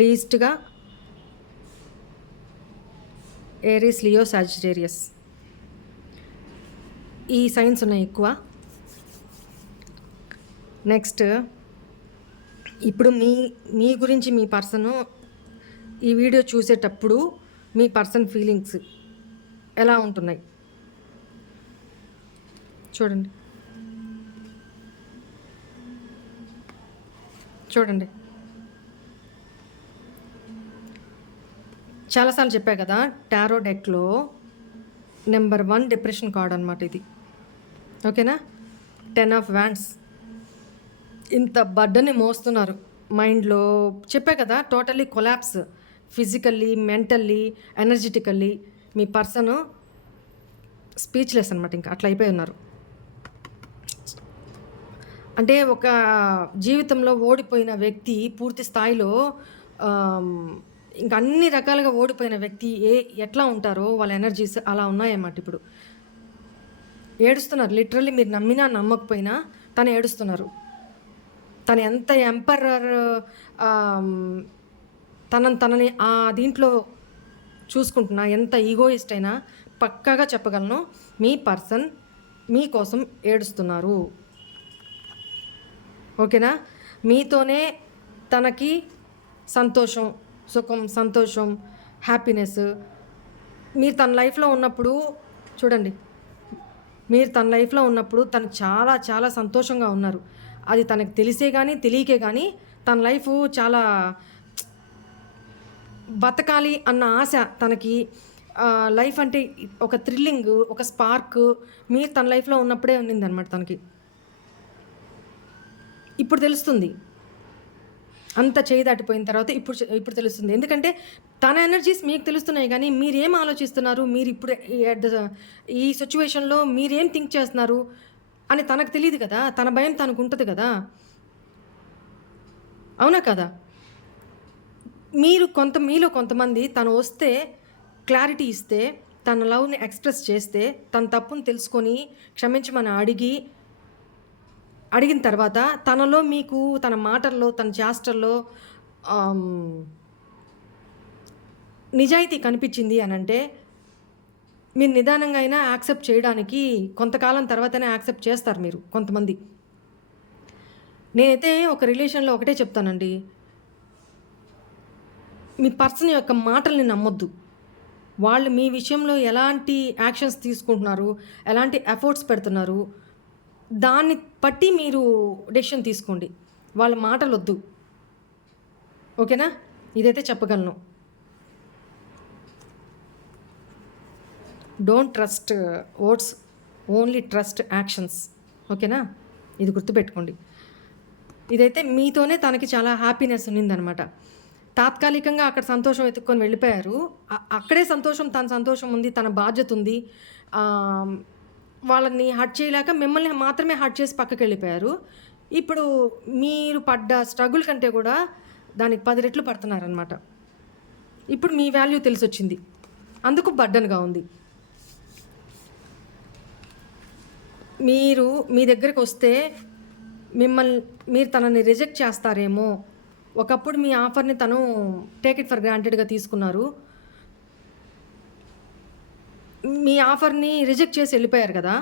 లీస్ట్గా Aries, Leo, Sagittarius. ఈ signs ఉన్నాయి ఎక్కువ. Next ఇప్పుడు మీ గురించి మీ person ఈ వీడియో చూసేటప్పుడు మీ పర్సన్ ఫీలింగ్స్ ఎలా ఉంటున్నాయి చూడండి. చాలాసార్లు చెప్పా కదా, టారో డెక్లో నెంబర్ 1 డిప్రెషన్ కార్డ్ అనమాట ఇది. ఓకేనా? 10 ఆఫ్ వ్యాండ్స్. ఇంత బర్డన్ని మోస్తున్నారు మైండ్లో. చెప్పా కదా, టోటలీ కొలాప్స్. ఫిజికల్లీ, మెంటల్లీ, ఎనర్జెటికల్లీ మీ పర్సన్ స్పీచ్లెస్ అనమాట. ఇంకా అట్లా అయిపోయి ఉన్నారు. అంటే ఒక జీవితంలో ఓడిపోయిన వ్యక్తి పూర్తి స్థాయిలో ఇంకా అన్ని రకాలుగా ఓడిపోయిన వ్యక్తి ఎట్లా ఉంటారో వాళ్ళ ఎనర్జీస్ అలా ఉన్నాయన్నమాట ఇప్పుడు. ఏడుస్తున్నారు. లిటరల్లీ మీరు నమ్మినా నమ్మకపోయినా తను ఏడుస్తున్నారు. తను ఎంత ఎంపరర్ తనని ఆ దీంట్లో చూసుకుంటున్నా, ఎంత ఈగోయిస్ట్ అయినా పక్కాగా చెప్పగలను, మీ పర్సన్ మీకోసం ఏడుస్తున్నారు. ఓకేనా? మీతోనే తనకి సంతోషం, సుఖం, సంతోషం, హ్యాపీనెస్. మీరు తన లైఫ్లో ఉన్నప్పుడు చూడండి, మీరు తన లైఫ్లో ఉన్నప్పుడు తను చాలా చాలా సంతోషంగా ఉన్నారు. అది తనకు తెలిసే కానీ తెలియకే కానీ తన లైఫ్ చాలా బతకాలి అన్న ఆశ తనకి. లైఫ్ అంటే ఒక థ్రిల్లింగ్, ఒక స్పార్క్ మీరు తన లైఫ్లో ఉన్నప్పుడే ఉన్నిందనమాట తనకి. ఇప్పుడు తెలుస్తుంది, అంత చేయి దాటిపోయిన తర్వాత ఇప్పుడు తెలుస్తుంది. ఎందుకంటే తన ఎనర్జీస్ మీకు తెలుస్తున్నాయి కానీ మీరేం ఆలోచిస్తున్నారు, మీరు ఇప్పుడు ఈ సిచ్యువేషన్లో మీరేం థింక్ చేస్తున్నారు అని తనకు తెలియదు కదా. తన భయం తనకు ఉంటుంది కదా, అవునా కదా? మీలో కొంతమంది తను వస్తే క్లారిటీ ఇస్తే, తన లవ్ని ఎక్స్ప్రెస్ చేస్తే, తన తప్పును తెలుసుకొని క్షమించమని అడిగిన తర్వాత తనలో మీకు తన మాటల్లో, తన చేష్టల్లో నిజాయితీ కనిపించింది అని అంటే మీరు నిదానంగా అయినా యాక్సెప్ట్ చేయడానికి కొంతకాలం తర్వాతనే యాక్సెప్ట్ చేస్తారు మీరు కొంతమంది. నేనైతే ఒక రిలేషన్లో ఒకటే చెప్తానండి, మీ పర్సన్ యొక్క మాటల్ని నమ్మొద్దు. వాళ్ళు మీ విషయంలో ఎలాంటి యాక్షన్స్ తీసుకుంటున్నారు, ఎలాంటి ఎఫర్ట్స్ పెడుతున్నారు, దాన్ని బట్టి మీరు డెసిషన్ తీసుకోండి. వాళ్ళ మాటలు వద్దు. ఓకేనా? ఇదైతే చెప్పగలను. Don't trust words, only trust actions. ఓకేనా? ఇది గుర్తుపెట్టుకోండి. ఇదైతే మీతోనే తనకి చాలా హ్యాపీనెస్ ఉన్నిందనమాట. తాత్కాలికంగా అక్కడ సంతోషం వెతుక్కొని వెళ్ళిపోయారు. అక్కడే సంతోషం, తన సంతోషం ఉంది, తన బాధ్యత ఉంది. వాళ్ళని హర్ట్ చేయలేక మిమ్మల్ని మాత్రమే హర్ట్ చేసి పక్కకి వెళ్ళిపోయారు. ఇప్పుడు మీరు పడ్డ స్ట్రగుల్ కంటే కూడా దానికి 10 రెట్లు పడుతున్నారనమాట. ఇప్పుడు మీ వాల్యూ తెలిసొచ్చింది, అందుకు బర్డన్గా ఉంది. మీ దగ్గరికి వస్తే మీరు తనని రిజెక్ట్ చేస్తారేమో. ఒకప్పుడు మీ ఆఫర్ని తను టేక్ ఇట్ ఫర్ గ్రాంటెడ్గా తీసుకున్నారు. మీ ఆఫర్ని రిజెక్ట్ చేసి వెళ్ళిపోయారు కదా.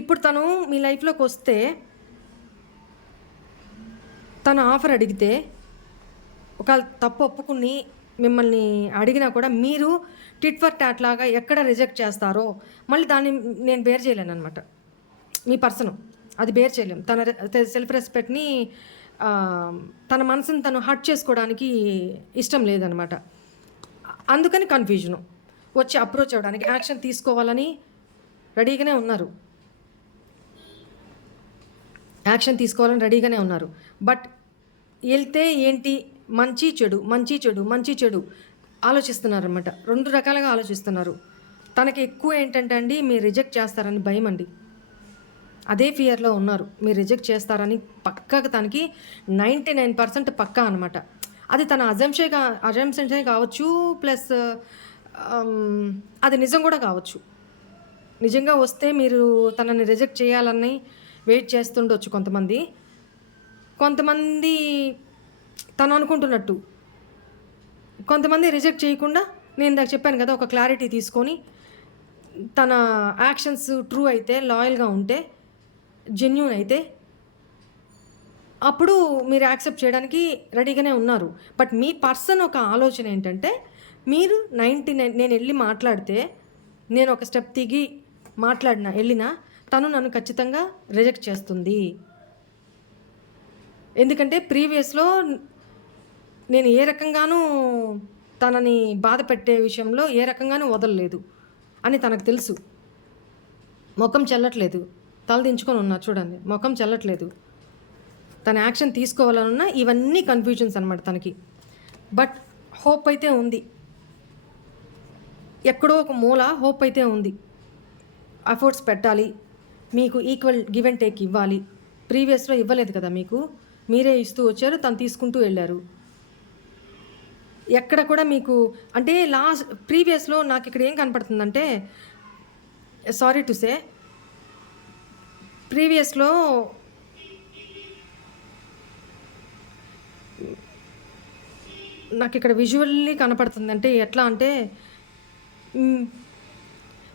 ఇప్పుడు తను మీ లైఫ్లోకి వస్తే తన ఆఫర్ అడిగితే ఒకవేళ తప్పు ఒప్పుకుని మిమ్మల్ని అడిగినా కూడా మీరు టిట్ ఫర్ టాట్ లాగా ఎక్కడ రిజెక్ట్ చేస్తారో మళ్ళీ దాన్ని నేను బేర్ చేయలేను అనమాట. మీ పర్సన్ అది బేర్ చేయలేము. తన సెల్ఫ్ రెస్పెక్ట్ని, తన మనసుని తను హర్ట్ చేసుకోవడానికి ఇష్టం లేదనమాట. అందుకని కన్ఫ్యూజను. వచ్చి అప్రోచ్ అవ్వడానికి, యాక్షన్ తీసుకోవాలని రెడీగానే ఉన్నారు. బట్ వెళ్తే ఏంటి, మంచి చెడు ఆలోచిస్తున్నారనమాట. 2 రకాలుగా ఆలోచిస్తున్నారు. తనకి ఎక్కువ ఏంటంటే అండి, మీరు రిజెక్ట్ చేస్తారని భయం అండి. అదే ఫియర్లో ఉన్నారు, మీరు రిజెక్ట్ చేస్తారని పక్కాగా. తనకి 99% పక్కా అనమాట. అది తన అజంప్షన్సే కావచ్చు, ప్లస్ అది నిజం కూడా కావచ్చు. నిజంగా వస్తే మీరు తనని రిజెక్ట్ చేయాలని వెయిట్ చేస్తుండొచ్చు కొంతమంది తను అనుకుంటున్నట్టు. కొంతమంది రిజెక్ట్ చేయకుండా, నేను ఇందాక చెప్పాను కదా, ఒక క్లారిటీ తీసుకొని తన యాక్షన్స్ ట్రూ అయితే, లాయల్గా ఉంటే, జెన్యూన్ అయితే అప్పుడు మీరు యాక్సెప్ట్ చేయడానికి రెడీగానే ఉన్నారు. బట్ మీ పర్సన్ ఒక ఆలోచన ఏంటంటే, మీరు 99 నేను వెళ్ళి మాట్లాడితే, నేను ఒక స్టెప్ దిగి వెళ్ళినా తను నన్ను ఖచ్చితంగా రిజెక్ట్ చేస్తుంది. ఎందుకంటే ప్రీవియస్లో నేను ఏ రకంగానూ తనని బాధ పెట్టే విషయంలో ఏ రకంగానూ వదలలేదు అని తనకు తెలుసు. ముఖం చెల్లట్లేదు, తల దించుకొని ఉన్నా చూడండి, ముఖం చెల్లట్లేదు. తన యాక్షన్ తీసుకోవాలన్నా ఇవన్నీ కన్ఫ్యూజన్స్ అనమాట తనకి. బట్ హోప్ అయితే ఉంది, ఎక్కడో ఒక మూల హోప్ అయితే ఉంది. ఎఫర్ట్స్ పెట్టాలి, మీకు ఈక్వల్ గివ్ అండ్ టేక్ ఇవ్వాలి. ప్రీవియస్లో ఇవ్వలేదు కదా మీకు, మీరే ఇస్తూ వచ్చారు, తను తీసుకుంటూ వెళ్ళారు. ఎక్కడ కూడా మీకు అంటే ప్రీవియస్లో నాకు ఇక్కడ ఏం కనపడుతుందంటే, సారీ టు సే, ప్రీవియస్‌లో నాకిక్కడ విజువల్లీ కనపడుతుంది. అంటే ఎట్లా అంటే హ్మ్.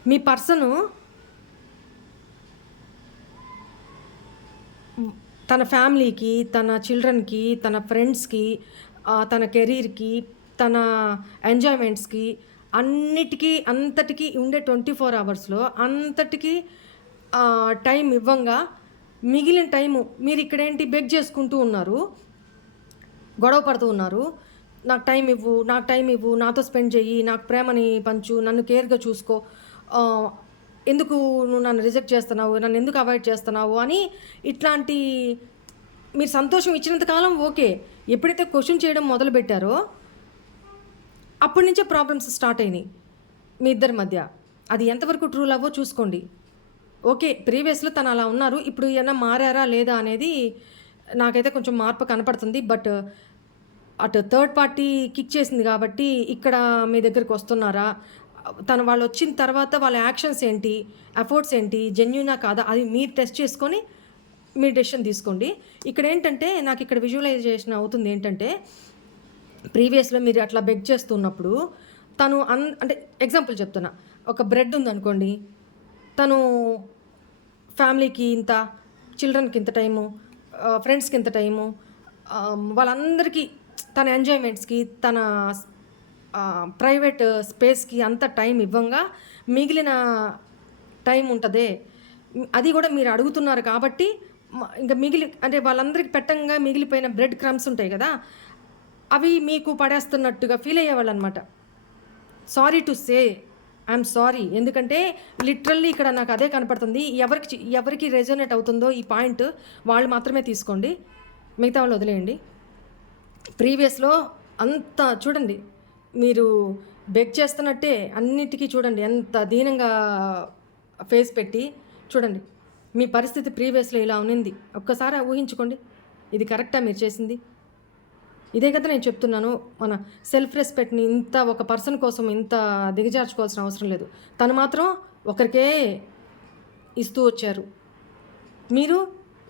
మీ పర్సను తన ఫ్యామిలీకి, తన చిల్డ్రన్‌కి, తన ఫ్రెండ్స్‌కి, తన కెరీర్‌కి, తన ఎంజాయ్‌మెంట్స్‌కి అన్నిటికి అంతటికి ఉండే 24 అవర్స్‌లో అంతటికి టైం ఇవ్వంగా మిగిలిన టైము మీరిక్కడేంటి బెగ్ చేసుకుంటూ ఉన్నారు. గొడవ పడుతూ ఉన్నారు. నాకు టైం ఇవ్వు, నాకు టైం ఇవ్వు, నాతో స్పెండ్ చెయ్యి, నాకు ప్రేమని పంచు, నన్ను కేర్‌గా చూసుకో. ఆహ్, ఎందుకు నువ్వు నన్ను రిజెక్ట్ చేస్తున్నావు? నన్నెందుకు అవాయిడ్ చేస్తున్నావు? అని ఇట్లాంటి మీరు సంతోషం ఇచ్చినంత కాలం ఓకే. ఎప్పుడైతే క్వెషన్ చేయడం మొదలుపెట్టారో, అప్పటి నుంచే ప్రాబ్లమ్స్ స్టార్ట్ అయినాయి మీ ఇద్దరి మధ్య. అది ఎంతవరకు ట్రూ లవ్వో చూసుకోండి. ఓకే. ప్రీవియస్‌లో తను అలా ఉన్నారు. ఇప్పుడు ఏమన్నా మారారా లేదా అనేది నాకైతే కొంచెం మార్పు కనపడుతుంది. బట్ అటు థర్డ్ పార్టీ కిక్ చేసింది కాబట్టి ఇక్కడ మీ దగ్గరికొస్తున్నారా? వాళ్ళొచ్చిన తర్వాత వాళ్ళ యాక్షన్స్ ఏంటి? ఎఫర్ట్స్ ఏంటి? జెన్యూనా కాదా? అది మీరు టెస్ట్ చేసుకొని మీరు డెసిషన్ తీసుకోండి. ఇక్కడేంటంటే నాకిక్కడ విజువలైజేషన్ అవుతుందేంటంటే, ప్రీవియస్‌లో మీరు అట్లా బెగ్ చేస్తున్నప్పుడు తను అంటే ఎగ్జాంపుల్ చెప్తున్నా. ఒక బ్రెడ్ ఉందనుకోండి. తను ఫ్యామిలీకి ఇంత, చిల్డ్రన్‌కి ఇంత టైము, ఫ్రెండ్స్‌కి ఇంత టైము, వాళ్ళందరికీ తన ఎంజాయ్‌మెంట్స్‌కి, తన ప్రైవేట్ స్పేస్‌కి అంత టైం ఇవ్వంగా మిగిలిన టైం ఉంటదే, అది గూడా మీరు అడుగుతున్నారు కాబట్టి ఇంక అంటే వాళ్ళందరికి పెట్టంగా మిగిలిపోయిన బ్రెడ్ క్రమ్స్ ఉంటాయి గదా! అవి మీకు పడేస్తున్నట్టుగా ఫీల్ అయ్యేవాళ్ళనమాట. Sorry to say I'm sorry. ఎందుకంటే లిటరల్లీ ఇక్కడ నాకు అదే కనపడుతుంది. ఎవరికి రెజొనేట్ అవుతుందో ఈ పాయింట్ వాళ్ళు మాత్రమే తీసుకోండి. మిగతా వాళ్ళు వదిలేయండి. ప్రీవియస్‌లో అంత చూడండి. మీరు బెగ్ చేస్తున్నట్టే అన్నిటికి చూడండి ఎంత దీనంగా ఫేస్ పెట్టి చూడండి. మీ పరిస్థితి ప్రీవియస్‌లో ఇలా ఉన్నింది. ఒక్కసారి ఊహించుకోండి. ఇది కరెక్టా మీరు చేసింది? ఇదే కదా నేను చెప్తున్నాను. మన సెల్ఫ్ రెస్పెక్ట్‌ని ఇంత ఒక పర్సన్ కోసం ఇంత దిగజార్చుకోవాల్సిన అవసరం లేదు. తను మాత్రం ఒకరికే ఇస్తూ వచ్చారు. మీరు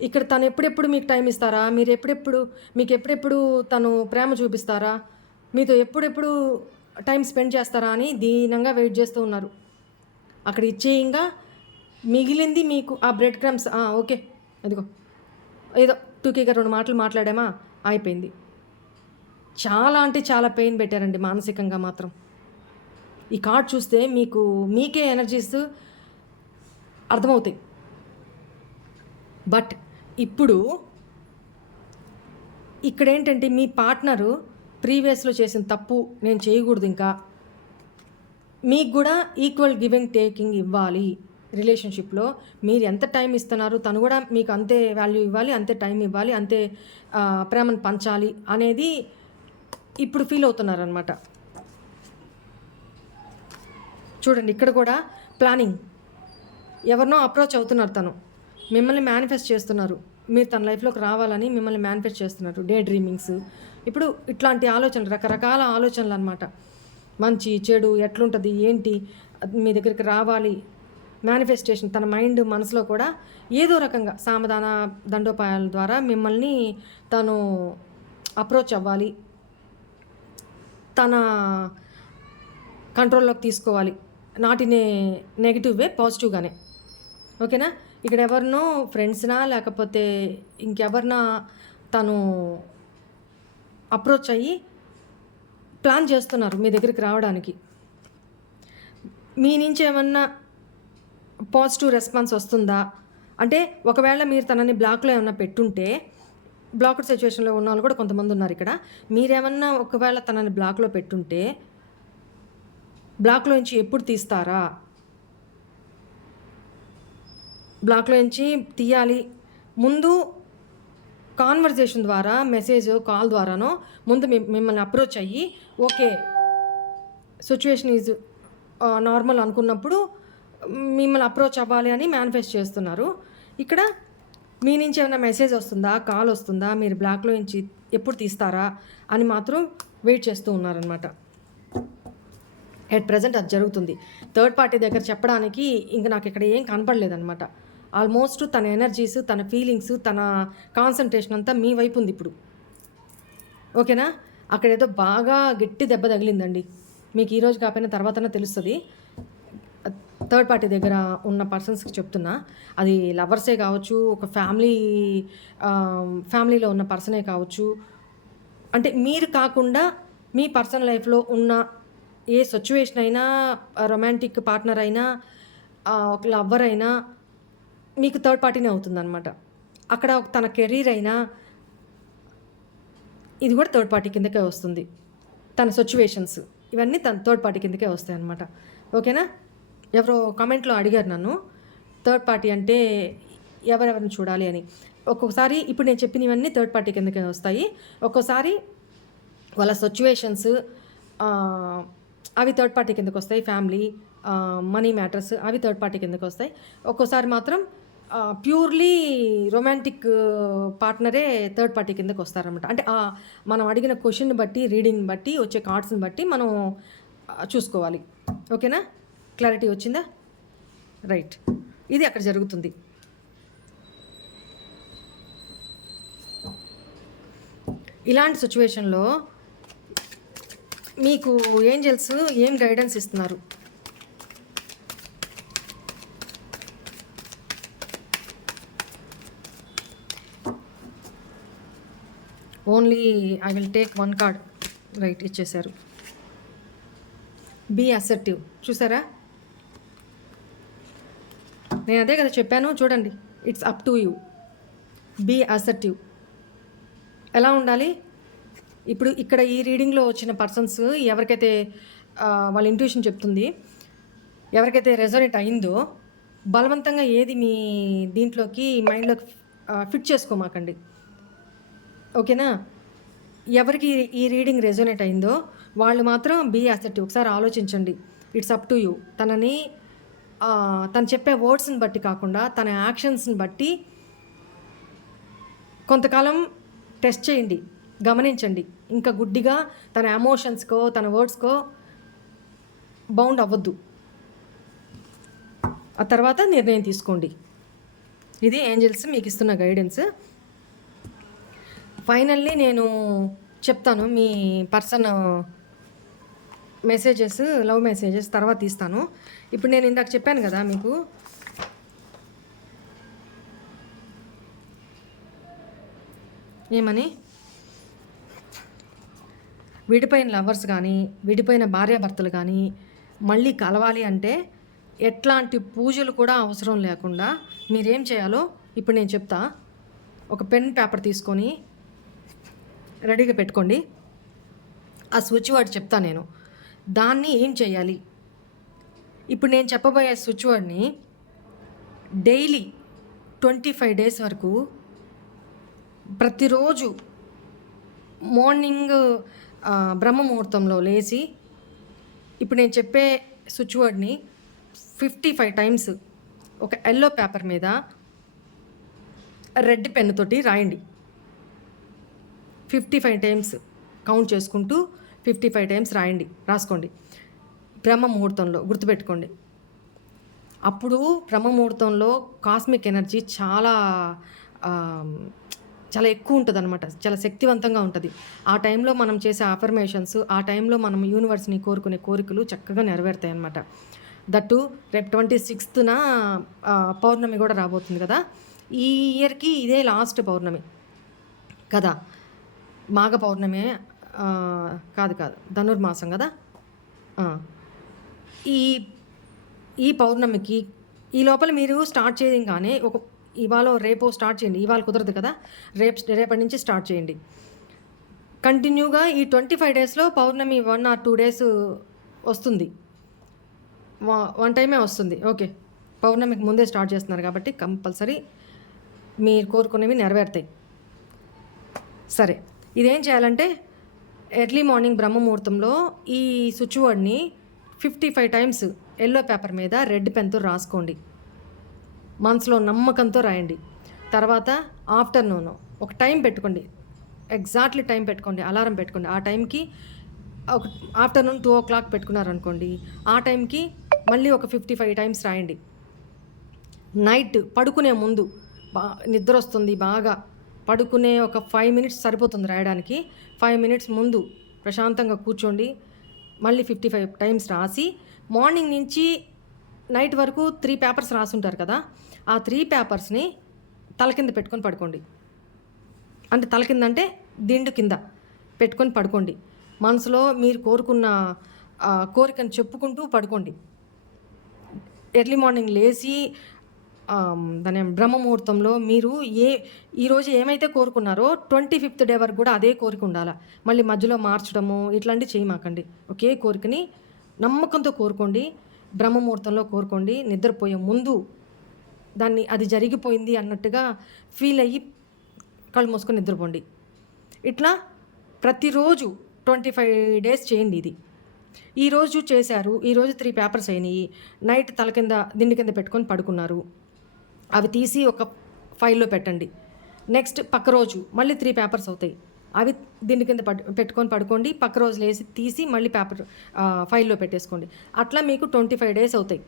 ఇక్కడ తను ఎప్పుడెప్పుడు మీకు టైం ఇస్తారా? మీకెప్పుడెప్పుడు తను ప్రేమ చూపిస్తారా? మీతో ఎప్పుడెప్పుడు టైం స్పెండ్ చేస్తారా అని దీనంగా వెయిట్ చేస్తూ ఉన్నారు. అక్కడ ఇచ్చేయంగా మిగిలింది మీకు ఆ బ్రెడ్ క్రమ్స్. ఓకే. అదిగో ఏదో టూకీగా 2 మాటలు మాట్లాడామా అయిపోయింది. చాలా అంటే చాలా పెయిన్ పెట్టారండి మానసికంగా మాత్రం. ఈ కార్డ్ చూస్తే మీకే ఎనర్జీస్ అర్థమవుతాయి. బట్ ఇప్పుడు ఇక్కడేంటంటే మీ పార్ట్నరు ప్రీవియస్‌లో చేసిన తప్పు నేను చేయకూడదు ఇంకా. మీకు గూడా ఈక్వల్ గివ్ అండ్ టేకింగ్ ఇవ్వాలి. రిలేషన్‌షిప్‌లో మీరు ఎంత టైం ఇస్తున్నారో తను గూడా మీకు అంతే వాల్యూ ఇవ్వాలి, అంతే టైం ఇవ్వాలి, అంతే ప్రేమను పంచాలి అనేది ఇప్పుడు ఫీల్ అవుతున్నారనమాట. చూడండి ఇక్కడ కూడా ప్లానింగ్. ఎవరినో అప్రోచ్ అవుతున్నారు తను. మిమ్మల్ని మేనిఫెస్ట్ చేస్తున్నారు. మీరు తన లైఫ్‌లోకి రావాలని మిమ్మల్ని మేనిఫెస్ట్ చేస్తున్నారు. డే డ్రీమింగ్స్. ఇప్పుడు ఇట్లాంటి ఆలోచనలు రకరకాల ఆలోచనలనమాట. మంచి, చెడు ఎట్లుంటది? ఏంటి? మీ దగ్గరికి రావాలి. మేనిఫెస్టేషన్ తన మైండ్, మనసులో కూడా ఏదో రకంగా సామధాన దండోపాయాల ద్వారా మిమ్మల్ని తను అప్రోచ్ అవ్వాలి. తన కంట్రోల్‌లోకి తీసుకోవాలి. నాట్ ఇన్ ఏ నెగెటివ్ వే, పాజిటివ్‌గానే. ఓకేనా? ఇక్కడ ఎవరినో ఫ్రెండ్స్‌నా లేకపోతే ఇంకెవరినా తను అప్రోచ్ అయ్యి ప్లాన్ చేస్తున్నారు మీ దగ్గరికి రావడానికి. మీ నుంచి ఏమన్నా పాజిటివ్ రెస్పాన్స్ వస్తుందా? అంటే ఒకవేళ మీరు తనని బ్లాక్‌లో ఏమన్నా పెట్టుంటే, బ్లాక్డ్ సిచ్యువేషన్‌లో ఉన్నవాళ్ళు కూడా కొంతమంది ఉన్నారు ఇక్కడ. మీరేమన్నా ఒకవేళ తనని బ్లాక్‌లో పెట్టుంటే, బ్లాక్‌లో నుంచి ఎప్పుడు తీస్తారా? బ్లాక్‌లో నుంచి తీయాలి. ముందు కాన్వర్జేషన్ ద్వారా, మెసేజో, కాల్ ద్వారానో ముందు మిమ్మల్ని అప్రోచ్ అయ్యి, ఓకే. సిచ్యువేషన్ ఈజ్ నార్మల్ అనుకున్నప్పుడు మిమ్మల్ని అప్రోచ్ అవ్వాలి అని మేనిఫెస్ట్ చేస్తున్నారు. ఇక్కడ మీ నుంచి ఏమైనా మెసేజ్ వస్తుందా? కాల్ వస్తుందా? మీరు బ్లాక్‌లో నుంచి ఎప్పుడు తీస్తారా? అని మాత్రం వెయిట్ చేస్తూ ఉన్నారనమాట. ఎట్ ప్రెజెంట్ అది జరుగుతుంది. థర్డ్ పార్టీ దగ్గర చెప్పడానికి ఇంక నాకిక్కడ ఏం కనపడలేదనమాట. ఆల్మోస్ట్ తన ఎనర్జీస్, తన ఫీలింగ్స్, తన కాన్సన్ట్రేషన్ అంతా మీ వైపు ఉంది ఇప్పుడు. ఓకేనా? అక్కడేదో బాగా గట్టి దెబ్బ తగిలిందండి. మీకు ఈరోజు కాకపోయినా తర్వాతనే తెలుస్తుంది. థర్డ్ పార్టీ దగ్గర ఉన్న పర్సన్స్కి చెప్తున్నా. అది లవర్సే కావచ్చు, ఒక ఫ్యామిలీలో ఉన్న పర్సనే కావచ్చు. అంటే మీరు కాకుండా మీ పర్సనల్ లైఫ్లో ఉన్న ఏ సిచ్యువేషన్ అయినా, రొమాంటిక్ పార్ట్నర్ అయినా, ఒక లవ్వర్ అయినా మీకు థర్డ్ పార్టీనే అవుతుందన్నమాట. అక్కడ తన కెరీర్ అయినా ఇది కూడా థర్డ్ పార్టీ కిందకే వస్తుంది. తన సిచ్యువేషన్స్ ఇవన్నీ తన థర్డ్ పార్టీ కిందకే వస్తాయి అన్నమాట. ఓకేనా? ఎవరో కామెంట్లో అడిగారు నన్ను, థర్డ్ పార్టీ అంటే ఎవరెవరిని చూడాలి అని. ఒక్కొక్కసారి ఇప్పుడు నేను చెప్పినవన్నీ థర్డ్ పార్టీ కిందకే వస్తాయి. ఒక్కోసారి వాళ్ళ సిచ్యువేషన్స్ అవి థర్డ్ పార్టీ కిందకు వస్తాయి. ఫ్యామిలీ, మనీ మ్యాటర్స్ అవి థర్డ్ పార్టీ కిందకు వస్తాయి. ఒక్కోసారి మాత్రం ప్యూర్లీ రొమాంటిక్ పార్ట్నరే థర్డ్ పార్టీ కిందకు వస్తారనమాట. అంటే మనం అడిగిన క్వశ్చన్ బట్టి, రీడింగ్ బట్టి, వచ్చే కార్డ్స్ని బట్టి మనం చూసుకోవాలి. ఓకేనా? క్లారిటీ వచ్చిందా? రైట్. ఇది అక్కడ జరుగుతుంది. ఇలాంటి సిచ్యువేషన్లో మీకు ఏంజెల్స్ ఏం గైడెన్స్ ఇస్తున్నారు? Only I will take one card. Right, ఇచ్చేశారు. Be assertive. చూసారా? నేను అదే కదా చెప్పాను, చూడండి. It's up to you. Be assertive. ఎలా ఉండాలి? ఇప్పుడు ఇక్కడ ఈ రీడింగ్లో వచ్చిన పర్సన్స్ ఎవరికైతే వాళ్ళ ఇంట్యూషన్ చెప్తుంది, ఎవరికైతే రెజొనేట్ అయిందో బలవంతంగా ఏది మీ దీంట్లోకి మైండ్లోకి ఫిట్ చేసుకోమాకండి. ఓకేనా? ఎవరికి ఈ రీడింగ్ రెజొనేట్ అయిందో వాళ్ళు మాత్రం బీ అసర్టివ్. ఒకసారి ఆలోచించండి. It's up to you. తను చెప్పే వర్డ్స్ని బట్టి కాకుండా తన యాక్షన్స్ని బట్టి కొంతకాలం టెస్ట్ చేయండి, గమనించండి. ఇంకా గుడ్డిగా తన ఎమోషన్స్కో తన వర్డ్స్కో బౌండ్ అవ్వద్దు. ఆ తర్వాత నిర్ణయం తీసుకోండి. ఇది ఏంజెల్స్ మీకు ఇస్తున్న గైడెన్స్. ఫైనల్లీ నేను చెప్తాను మీ పర్సన్ మెసేజెస్, లవ్ మెసేజెస్ తర్వాత తీస్తాను. ఇప్పుడు నేను ఇందాక చెప్పాను కదా మీకు, ఏమని, విడిపోయిన లవర్స్ కానీ, విడిపోయిన భార్యాభర్తలు కానీ మళ్ళీ కలవాలి అంటే ఎట్లాంటి పూజలు కూడా అవసరం లేకుండా మీరేం చేయాలో ఇప్పుడు నేను చెప్తా. ఒక పెన్ పేపర్ తీసుకొని రెడీగా పెట్టుకోండి. ఆ స్విచ్ వర్డ్ చెప్తా నేను, దాన్ని ఏం చేయాలి. ఇప్పుడు నేను చెప్పబోయే స్విచ్ వర్డ్ని డైలీ 25 డేస్ వరకు ప్రతిరోజు మార్నింగ్ బ్రహ్మ ముహూర్తంలో లేచి ఇప్పుడు నేను చెప్పే స్విచ్ వర్డ్ని 55 టైమ్స్ ఒక ఎల్లో పేపర్ మీద రెడ్ పెన్నుతోటి రాయండి. 55 టైమ్స్ కౌంట్ చేసుకుంటూ 55 టైమ్స్ రాసుకోండి. బ్రహ్మ ముహూర్తంలో గుర్తుపెట్టుకోండి. అప్పుడు బ్రహ్మ ముహూర్తంలో కాస్మిక్ ఎనర్జీ చాలా ఎక్కువ ఉంటుంది అనమాట. చాలా శక్తివంతంగా ఉంటుంది. ఆ టైంలో మనం చేసే అఫర్మేషన్స్, ఆ టైంలో మనం యూనివర్స్ని కోరుకునే కోరికలు చక్కగా నెరవేరుతాయి అన్నమాట. దట్టు రేపు 26న పౌర్ణమి కూడా రాబోతుంది కదా. ఈ ఇయర్కి ఇదే లాస్ట్ పౌర్ణమి కదా. మాఘ పౌర్ణమి కాదు ధనుర్మాసం కదా. ఈ పౌర్ణమికి ఈ లోపల మీరు స్టార్ట్ చేయగానే ఇవాళ రేపో స్టార్ట్ చేయండి. ఇవాళ కుదరదు కదా, రేపటి నుంచి స్టార్ట్ చేయండి. కంటిన్యూగా ఈ 25 డేస్లో పౌర్ణమి 1 or 2 డేస్ వస్తుంది. 1 టైమే వస్తుంది. ఓకే, పౌర్ణమికి ముందే స్టార్ట్ చేస్తున్నారు కాబట్టి కంపల్సరీ మీరు కోరుకునేవి నెరవేరుతాయి. సరే, ఇదేం చేయాలంటే ఎర్లీ మార్నింగ్ బ్రహ్మ ముహూర్తంలో ఈ స్విచ్ వర్డ్ని 55 టైమ్స్ ఎల్లో పేపర్ మీద రెడ్ పెన్తో రాసుకోండి. మనసులో నమ్మకంతో రాయండి. తర్వాత ఆఫ్టర్నూన్ ఒక టైం పెట్టుకోండి, ఎగ్జాక్ట్లీ టైం పెట్టుకోండి, అలారం పెట్టుకోండి. ఆ టైంకి ఒక ఆఫ్టర్నూన్ 2 o'clock పెట్టుకున్నారనుకోండి, ఆ టైంకి మళ్ళీ ఒక 55 టైమ్స్ రాయండి. నైట్ పడుకునే ముందు నిద్ర వస్తుంది బాగా, పడుకునే ఒక 5 మినిట్స్ సరిపోతుంది రాయడానికి. 5 మినిట్స్ ముందు ప్రశాంతంగా కూర్చోండి. మళ్ళీ 55 టైమ్స్ రాసి మార్నింగ్ నుంచి నైట్ వరకు 3 పేపర్స్ రాసుంటారు కదా, ఆ 3 పేపర్స్ని తల కింద పెట్టుకొని పడుకోండి. అంటే తల కింద అంటే దిండు కింద పెట్టుకొని పడుకోండి. మనసులో మీరు కోరుకున్న కోరికను చెప్పుకుంటూ పడుకోండి. ఎర్లీ మార్నింగ్ లేచి దాని బ్రహ్మముహూర్తంలో మీరు ఈరోజు ఏమైతే కోరుకున్నారో 25th డే వరకు కూడా అదే కోరిక ఉండాలా. మళ్ళీ మధ్యలో మార్చడము ఇట్లాంటివి చేయమాకండి. ఒకే కోరికని నమ్మకంతో కోరుకోండి. బ్రహ్మముహూర్తంలో కోరుకోండి. నిద్రపోయే ముందు అది జరిగిపోయింది అన్నట్టుగా ఫీల్ అయ్యి కళ్ళు మూసుకొని నిద్రపోండి. ఇట్లా ప్రతిరోజు 25 డేస్ చేయండి ఇది. ఈరోజు చేశారు, ఈరోజు 3 పేపర్స్ అయినాయి, నైట్ తల కింద దిండు కింద పెట్టుకొని పడుకున్నారు, అవి తీసి ఒక ఫైల్లో పెట్టండి. నెక్స్ట్ పక్క రోజు మళ్ళీ 3 పేపర్స్ అవుతాయి, అవి దిండు కింద పెట్టుకొని పడుకోండి. పక్క రోజు లేసి తీసి మళ్ళీ ఫైల్లో పెట్టేసుకోండి. అట్లా మీకు 25 డేస్ అవుతాయి.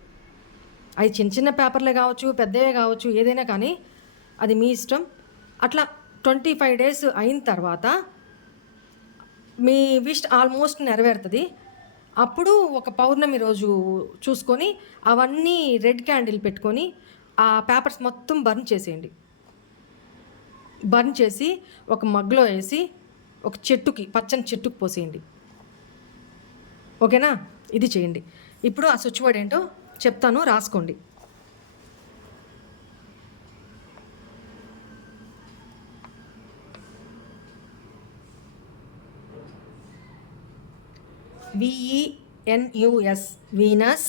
అవి చిన్న చిన్న పేపర్లే కావచ్చు, పెద్దవే కావచ్చు, ఏదైనా కానీ అది మీ ఇష్టం. అట్లా 25 డేస్ అయిన తర్వాత మీ విష్ ఆల్మోస్ట్ నెరవేరుతుంది. అప్పుడు ఒక పౌర్ణమి రోజు చూసుకొని అవన్నీ రెడ్ క్యాండిల్ పెట్టుకొని ఆ పేపర్స్ మొత్తం బర్న్ చేసేయండి. బర్న్ చేసి ఒక మగ్లో వేసి ఒక పచ్చని చెట్టుకి పోసేయండి. ఓకేనా? ఇది చేయండి. ఇప్పుడు ఆ స్విచ్ వర్డ్ ఏంటో చెప్తాను, రాసుకోండి. VENUS Venus,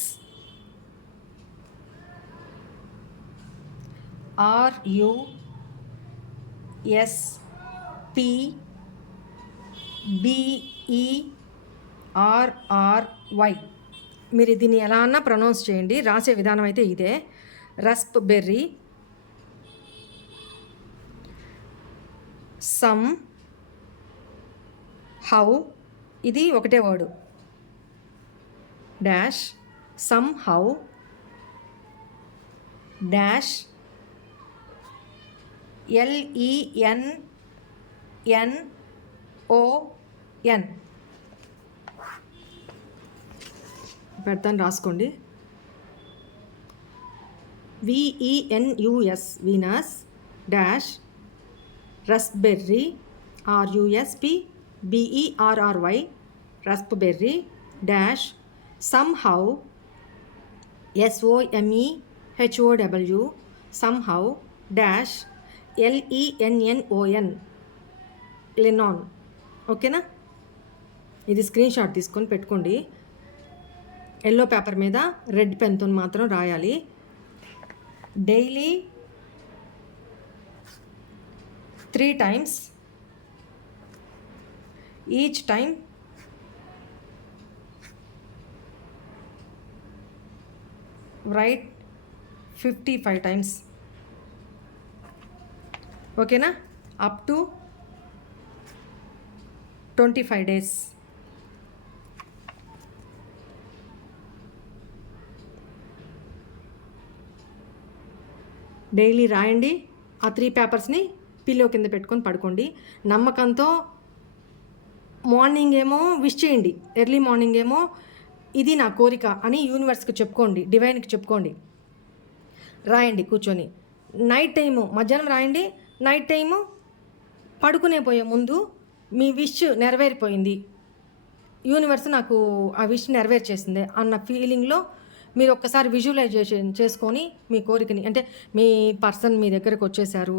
RUSPBERRY. మీరు దీన్ని ఎలా అన్నా ప్రొనౌన్స్ చేయండి. రాసే విధానం అయితే ఇదే. రస్ప్బెర్రీ, సమ్ హౌ, ఇది ఒకటే word, dash somehow dash LENNON పెడతాను, రాసుకోండి. VENUS Venus dash raspberry RUSPBERRY raspberry dash somehow SOMEHOW somehow dash LENNON Lennon. ఓకేనా? ఇది స్క్రీన్ షాట్ తీసుకొని పెట్టుకోండి. ఎల్లో పేపర్ మీద రెడ్ పెన్తో మాత్రం రాయాలి. Daily 3 times, each time write 55 times. ఓకేనా? Up to 25 days. డైలీ రాయండి. ఆ 3 పేపర్స్ని పిల్లో కింద పెట్టుకొని పడుకోండి. నమ్మకంతో మార్నింగ్ ఏమో విష్ చేయండి, ఎర్లీ మార్నింగ్ ఏమో ఇది నా కోరిక అని యూనివర్స్కి చెప్పుకోండి, డివైన్కి చెప్పుకోండి. రాయండి కూర్చొని. నైట్ టైము మధ్యాహ్నం రాయండి. నైట్ టైము పడుకునే పోయే ముందు మీ విష్ నెరవేరిపోయింది, యూనివర్స్ నాకు ఆ విష్ నెరవేర్చేసింది అన్న ఫీలింగ్లో మీరు ఒక్కసారి విజువలైజేషన్ చేసుకొని మీ కోరికని, అంటే మీ పర్సన్ మీ దగ్గరకు వచ్చేసారు,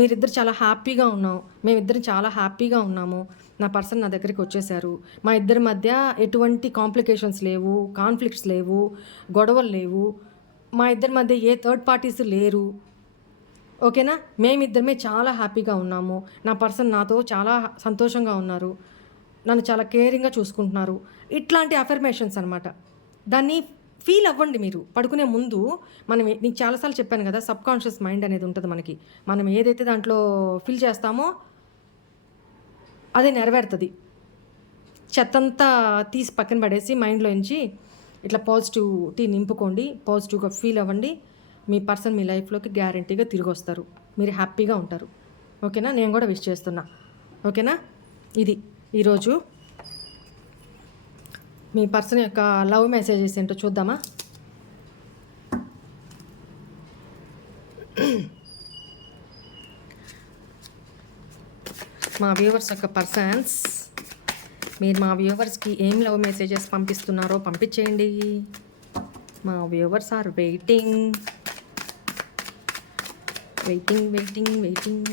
మీరిద్దరు చాలా హ్యాపీగా ఉన్నాం, మేమిద్దరం చాలా హ్యాపీగా ఉన్నాము, నా పర్సన్ నా దగ్గరికి వచ్చేసారు, మా ఇద్దరి మధ్య ఎటువంటి కాంప్లికేషన్స్ లేవు, కాన్ఫ్లిక్ట్స్ లేవు, గొడవలు లేవు, మా ఇద్దరి మధ్య ఏ థర్డ్ పార్టీస్ లేరు. ఓకేనా? మేమిద్దరమే చాలా హ్యాపీగా ఉన్నాము, నా పర్సన్ నాతో చాలా సంతోషంగా ఉన్నారు, నన్ను చాలా కేరింగ్గా చూసుకుంటున్నారు. ఇట్లాంటి అఫర్మేషన్స్ అనమాట. దాన్ని ఫీల్ అవ్వండి మీరు పడుకునే ముందు. నీకు చాలాసార్లు చెప్పాను కదా, సబ్ కాన్షియస్ మైండ్ అనేది ఉంటుంది మనకి. మనం ఏదైతే దాంట్లో ఫీల్ చేస్తామో అదే నెరవేరుతుంది. చెత్తంతా తీసి పక్కన పడేసి మైండ్లో నుంచి ఇట్లా పాజిటివిటీ నింపుకోండి, పాజిటివ్గా ఫీల్ అవ్వండి. మీ పర్సన్ మీ లైఫ్లోకి గ్యారంటీగా తిరిగి వస్తారు, మీరు హ్యాపీగా ఉంటారు. ఓకేనా? నేను కూడా విష్ చేస్తున్నా. ఓకేనా? ఇది ఈరోజు మీ పర్సన్ యొక్క లవ్ మెసేజెస్ ఏంటో చూద్దామా? మా వ్యూవర్స్ యొక్క పర్సన్స్, మీరు మా వ్యూవర్స్కి ఏం లవ్ మెసేజెస్ పంపిస్తున్నారో పంపించేయండి. మా viewers are waiting waiting waiting waiting.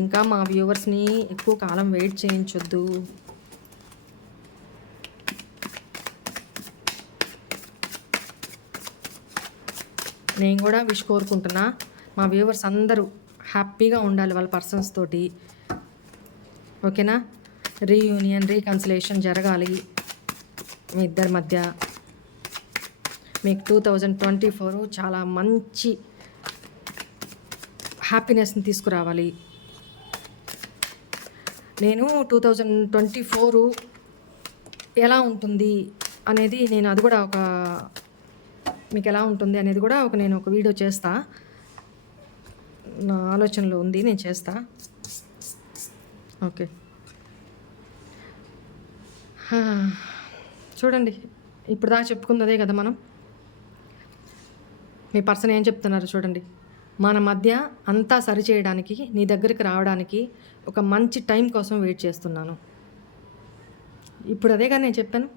ఇంకా మా వ్యూవర్స్ని ఎక్కువ కాలం వెయిట్ చేయించొద్దు. నేను కూడా విష్ కోరుకుంటున్నా, మా వ్యూవర్స్ అందరూ హ్యాపీగా ఉండాలి వాళ్ళ పర్సన్స్ తోటి. ఓకేనా? రీయూనియన్, రీకన్సిలేషన్ జరగాలి మీ ఇద్దరి మధ్య. మీకు 2024 చాలా మంచి హ్యాపీనెస్ని తీసుకురావాలి. నేను 2024 ఎలా ఉంటుంది అనేది, నేను అది కూడా మీకు ఎలా ఉంటుంది అనేది కూడా నేను ఒక వీడియో చేస్తా. నా ఆలోచనలో ఉంది, నేను చేస్తా. ఓకే, చూడండి, ఇప్పుడు దాకా చెప్పుకుంది అదే కదా మనం. మీ పర్సన్ ఏం చెప్తున్నారు చూడండి. మన మధ్య అంతా సరిచేయడానికి, నీ దగ్గరికి రావడానికి ఒక మంచి టైం కోసం వెయిట్ చేస్తున్నాను. ఇప్పుడు అదేగా నేను చెప్పాను.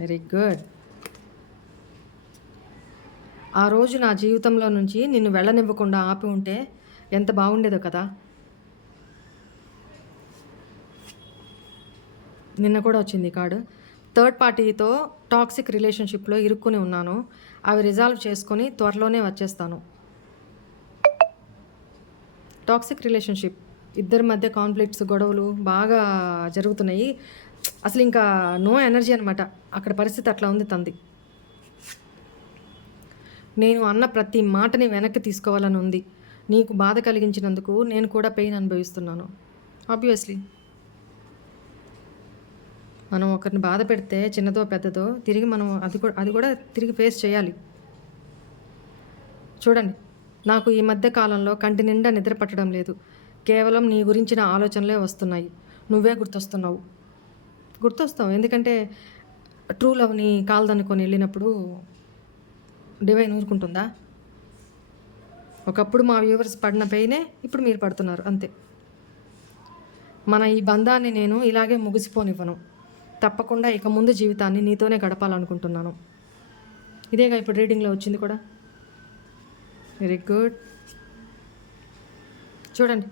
Very good. ఆ రోజు నా జీవితంలో నుంచి నిన్ను వెళ్ళనివ్వకుండా ఆపి ఉంటే ఎంత బాగుండేదో కదా. నిన్న కూడా వచ్చింది కార్డు. థర్డ్ పార్టీతో టాక్సిక్ రిలేషన్షిప్లో ఇరుక్కుని ఉన్నాను, అవి రిజాల్వ్ చేసుకొని త్వరలోనే వచ్చేస్తాను. టాక్సిక్ రిలేషన్షిప్, ఇద్దరి మధ్య కాన్ఫ్లిక్ట్స్, గొడవలు బాగా జరుగుతున్నాయి. అసలు ఇంకా నో ఎనర్జీ అనమాట. అక్కడ పరిస్థితి అట్లా ఉంది తంది. నేను అన్న ప్రతి మాటని వెనక్కి తీసుకోవాలని ఉంది. నీకు బాధ కలిగించినందుకు నేను కూడా పెయిన్ అనుభవిస్తున్నాను. ఆబ్వియస్లీ మనం ఒకరిని బాధ పెడితే, చిన్నదో పెద్దదో, తిరిగి మనం అది కూడా తిరిగి ఫేస్ చేయాలి. చూడండి, నాకు ఈ మధ్య కాలంలో కంటి నిండా నిద్ర పట్టడం లేదు. కేవలం నీ గురించిన ఆలోచనలే వస్తున్నాయి. నువ్వే గుర్తొస్తావు. ఎందుకంటే ట్రూ లవ్ని కాల్దనుకొని వెళ్ళినప్పుడు డివైన్ ఊరుకుంటుందా? ఒకప్పుడు మా వ్యూవర్స్ పడిన పెయినే ఇప్పుడు మీరు పడుతున్నారు, అంతే. మన ఈ బంధాన్ని నేను ఇలాగే ముగిసిపోనివ్వను. తప్పకుండా ఇక ముందు జీవితాన్ని నీతోనే గడపాలనుకుంటున్నాను. ఇదేగా ఇప్పుడు రీడింగ్లో వచ్చింది కూడా. Very good. చూడండి,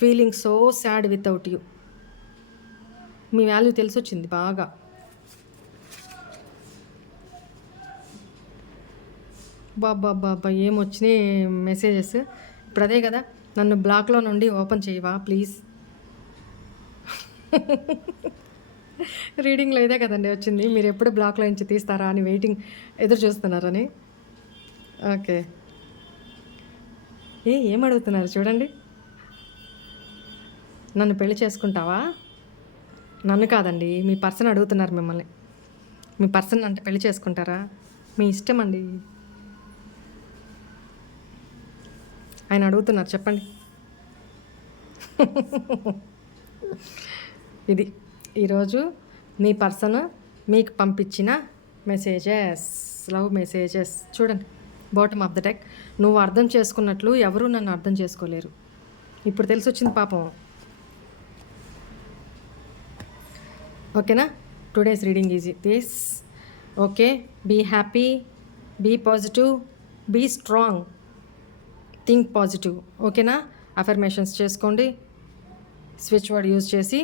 feeling so sad without you. మీ వాల్యూ తెలిసొచ్చింది బాగా. బాబా ఏమొచ్చినాయి మెసేజెస్. ఇప్పుడు అదే కదా, నన్ను బ్లాక్లో నుండి ఓపెన్ చేయవా ప్లీజ్. రీడింగ్లో ఇదే కదండి వచ్చింది, మీరు ఎప్పుడు బ్లాక్లో నుంచి తీస్తారా అని ఎదురు చూస్తున్నారని. ఓకే, ఏం అడుగుతున్నారు చూడండి. నన్ను పెళ్లి చేసుకుంటావా? నన్ను కాదండి, మీ పర్సన్ అడుగుతున్నారు మిమ్మల్ని. మీ పర్సన్ అంటే పెళ్లి చేసుకుంటారా? మీ ఇష్టం అండి. ఆయన అడుగుతున్నారు, చెప్పండి. ఇది ఈరోజు మీ పర్సన్ మీకు పంపించిన మెసేజెస్, లవ్ మెసేజెస్. చూడండి, బాటమ్ ఆఫ్ ద డెక్. నువ్వు అర్థం చేసుకున్నట్లు ఎవరు నన్ను అర్థం చేసుకోలేరు. ఇప్పుడు తెలిసి వచ్చింది పాపం. ఓకేనా? Today's reading is this. Okay, be happy, be positive, be strong, think positive. ఓకేనా? అఫర్మేషన్స్ చేసుకోండి, స్విచ్ వర్డ్ యూజ్ చేసి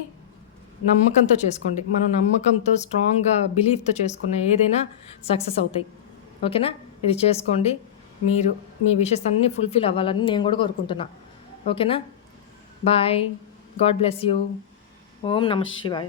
నమ్మకంతో చేసుకోండి. మనం నమ్మకంతో, స్ట్రాంగ్గా బిలీఫ్తో చేసుకున్న ఏదైనా సక్సెస్ అవుతాయి. ఓకేనా? ఇది చేసుకోండి. మీరు మీ విషెస్ అన్నీ ఫుల్ఫిల్ అవ్వాలని నేను కూడా కోరుకుంటున్నా. ఓకేనా? Bye, God bless you. ఓం నమః శివాయ.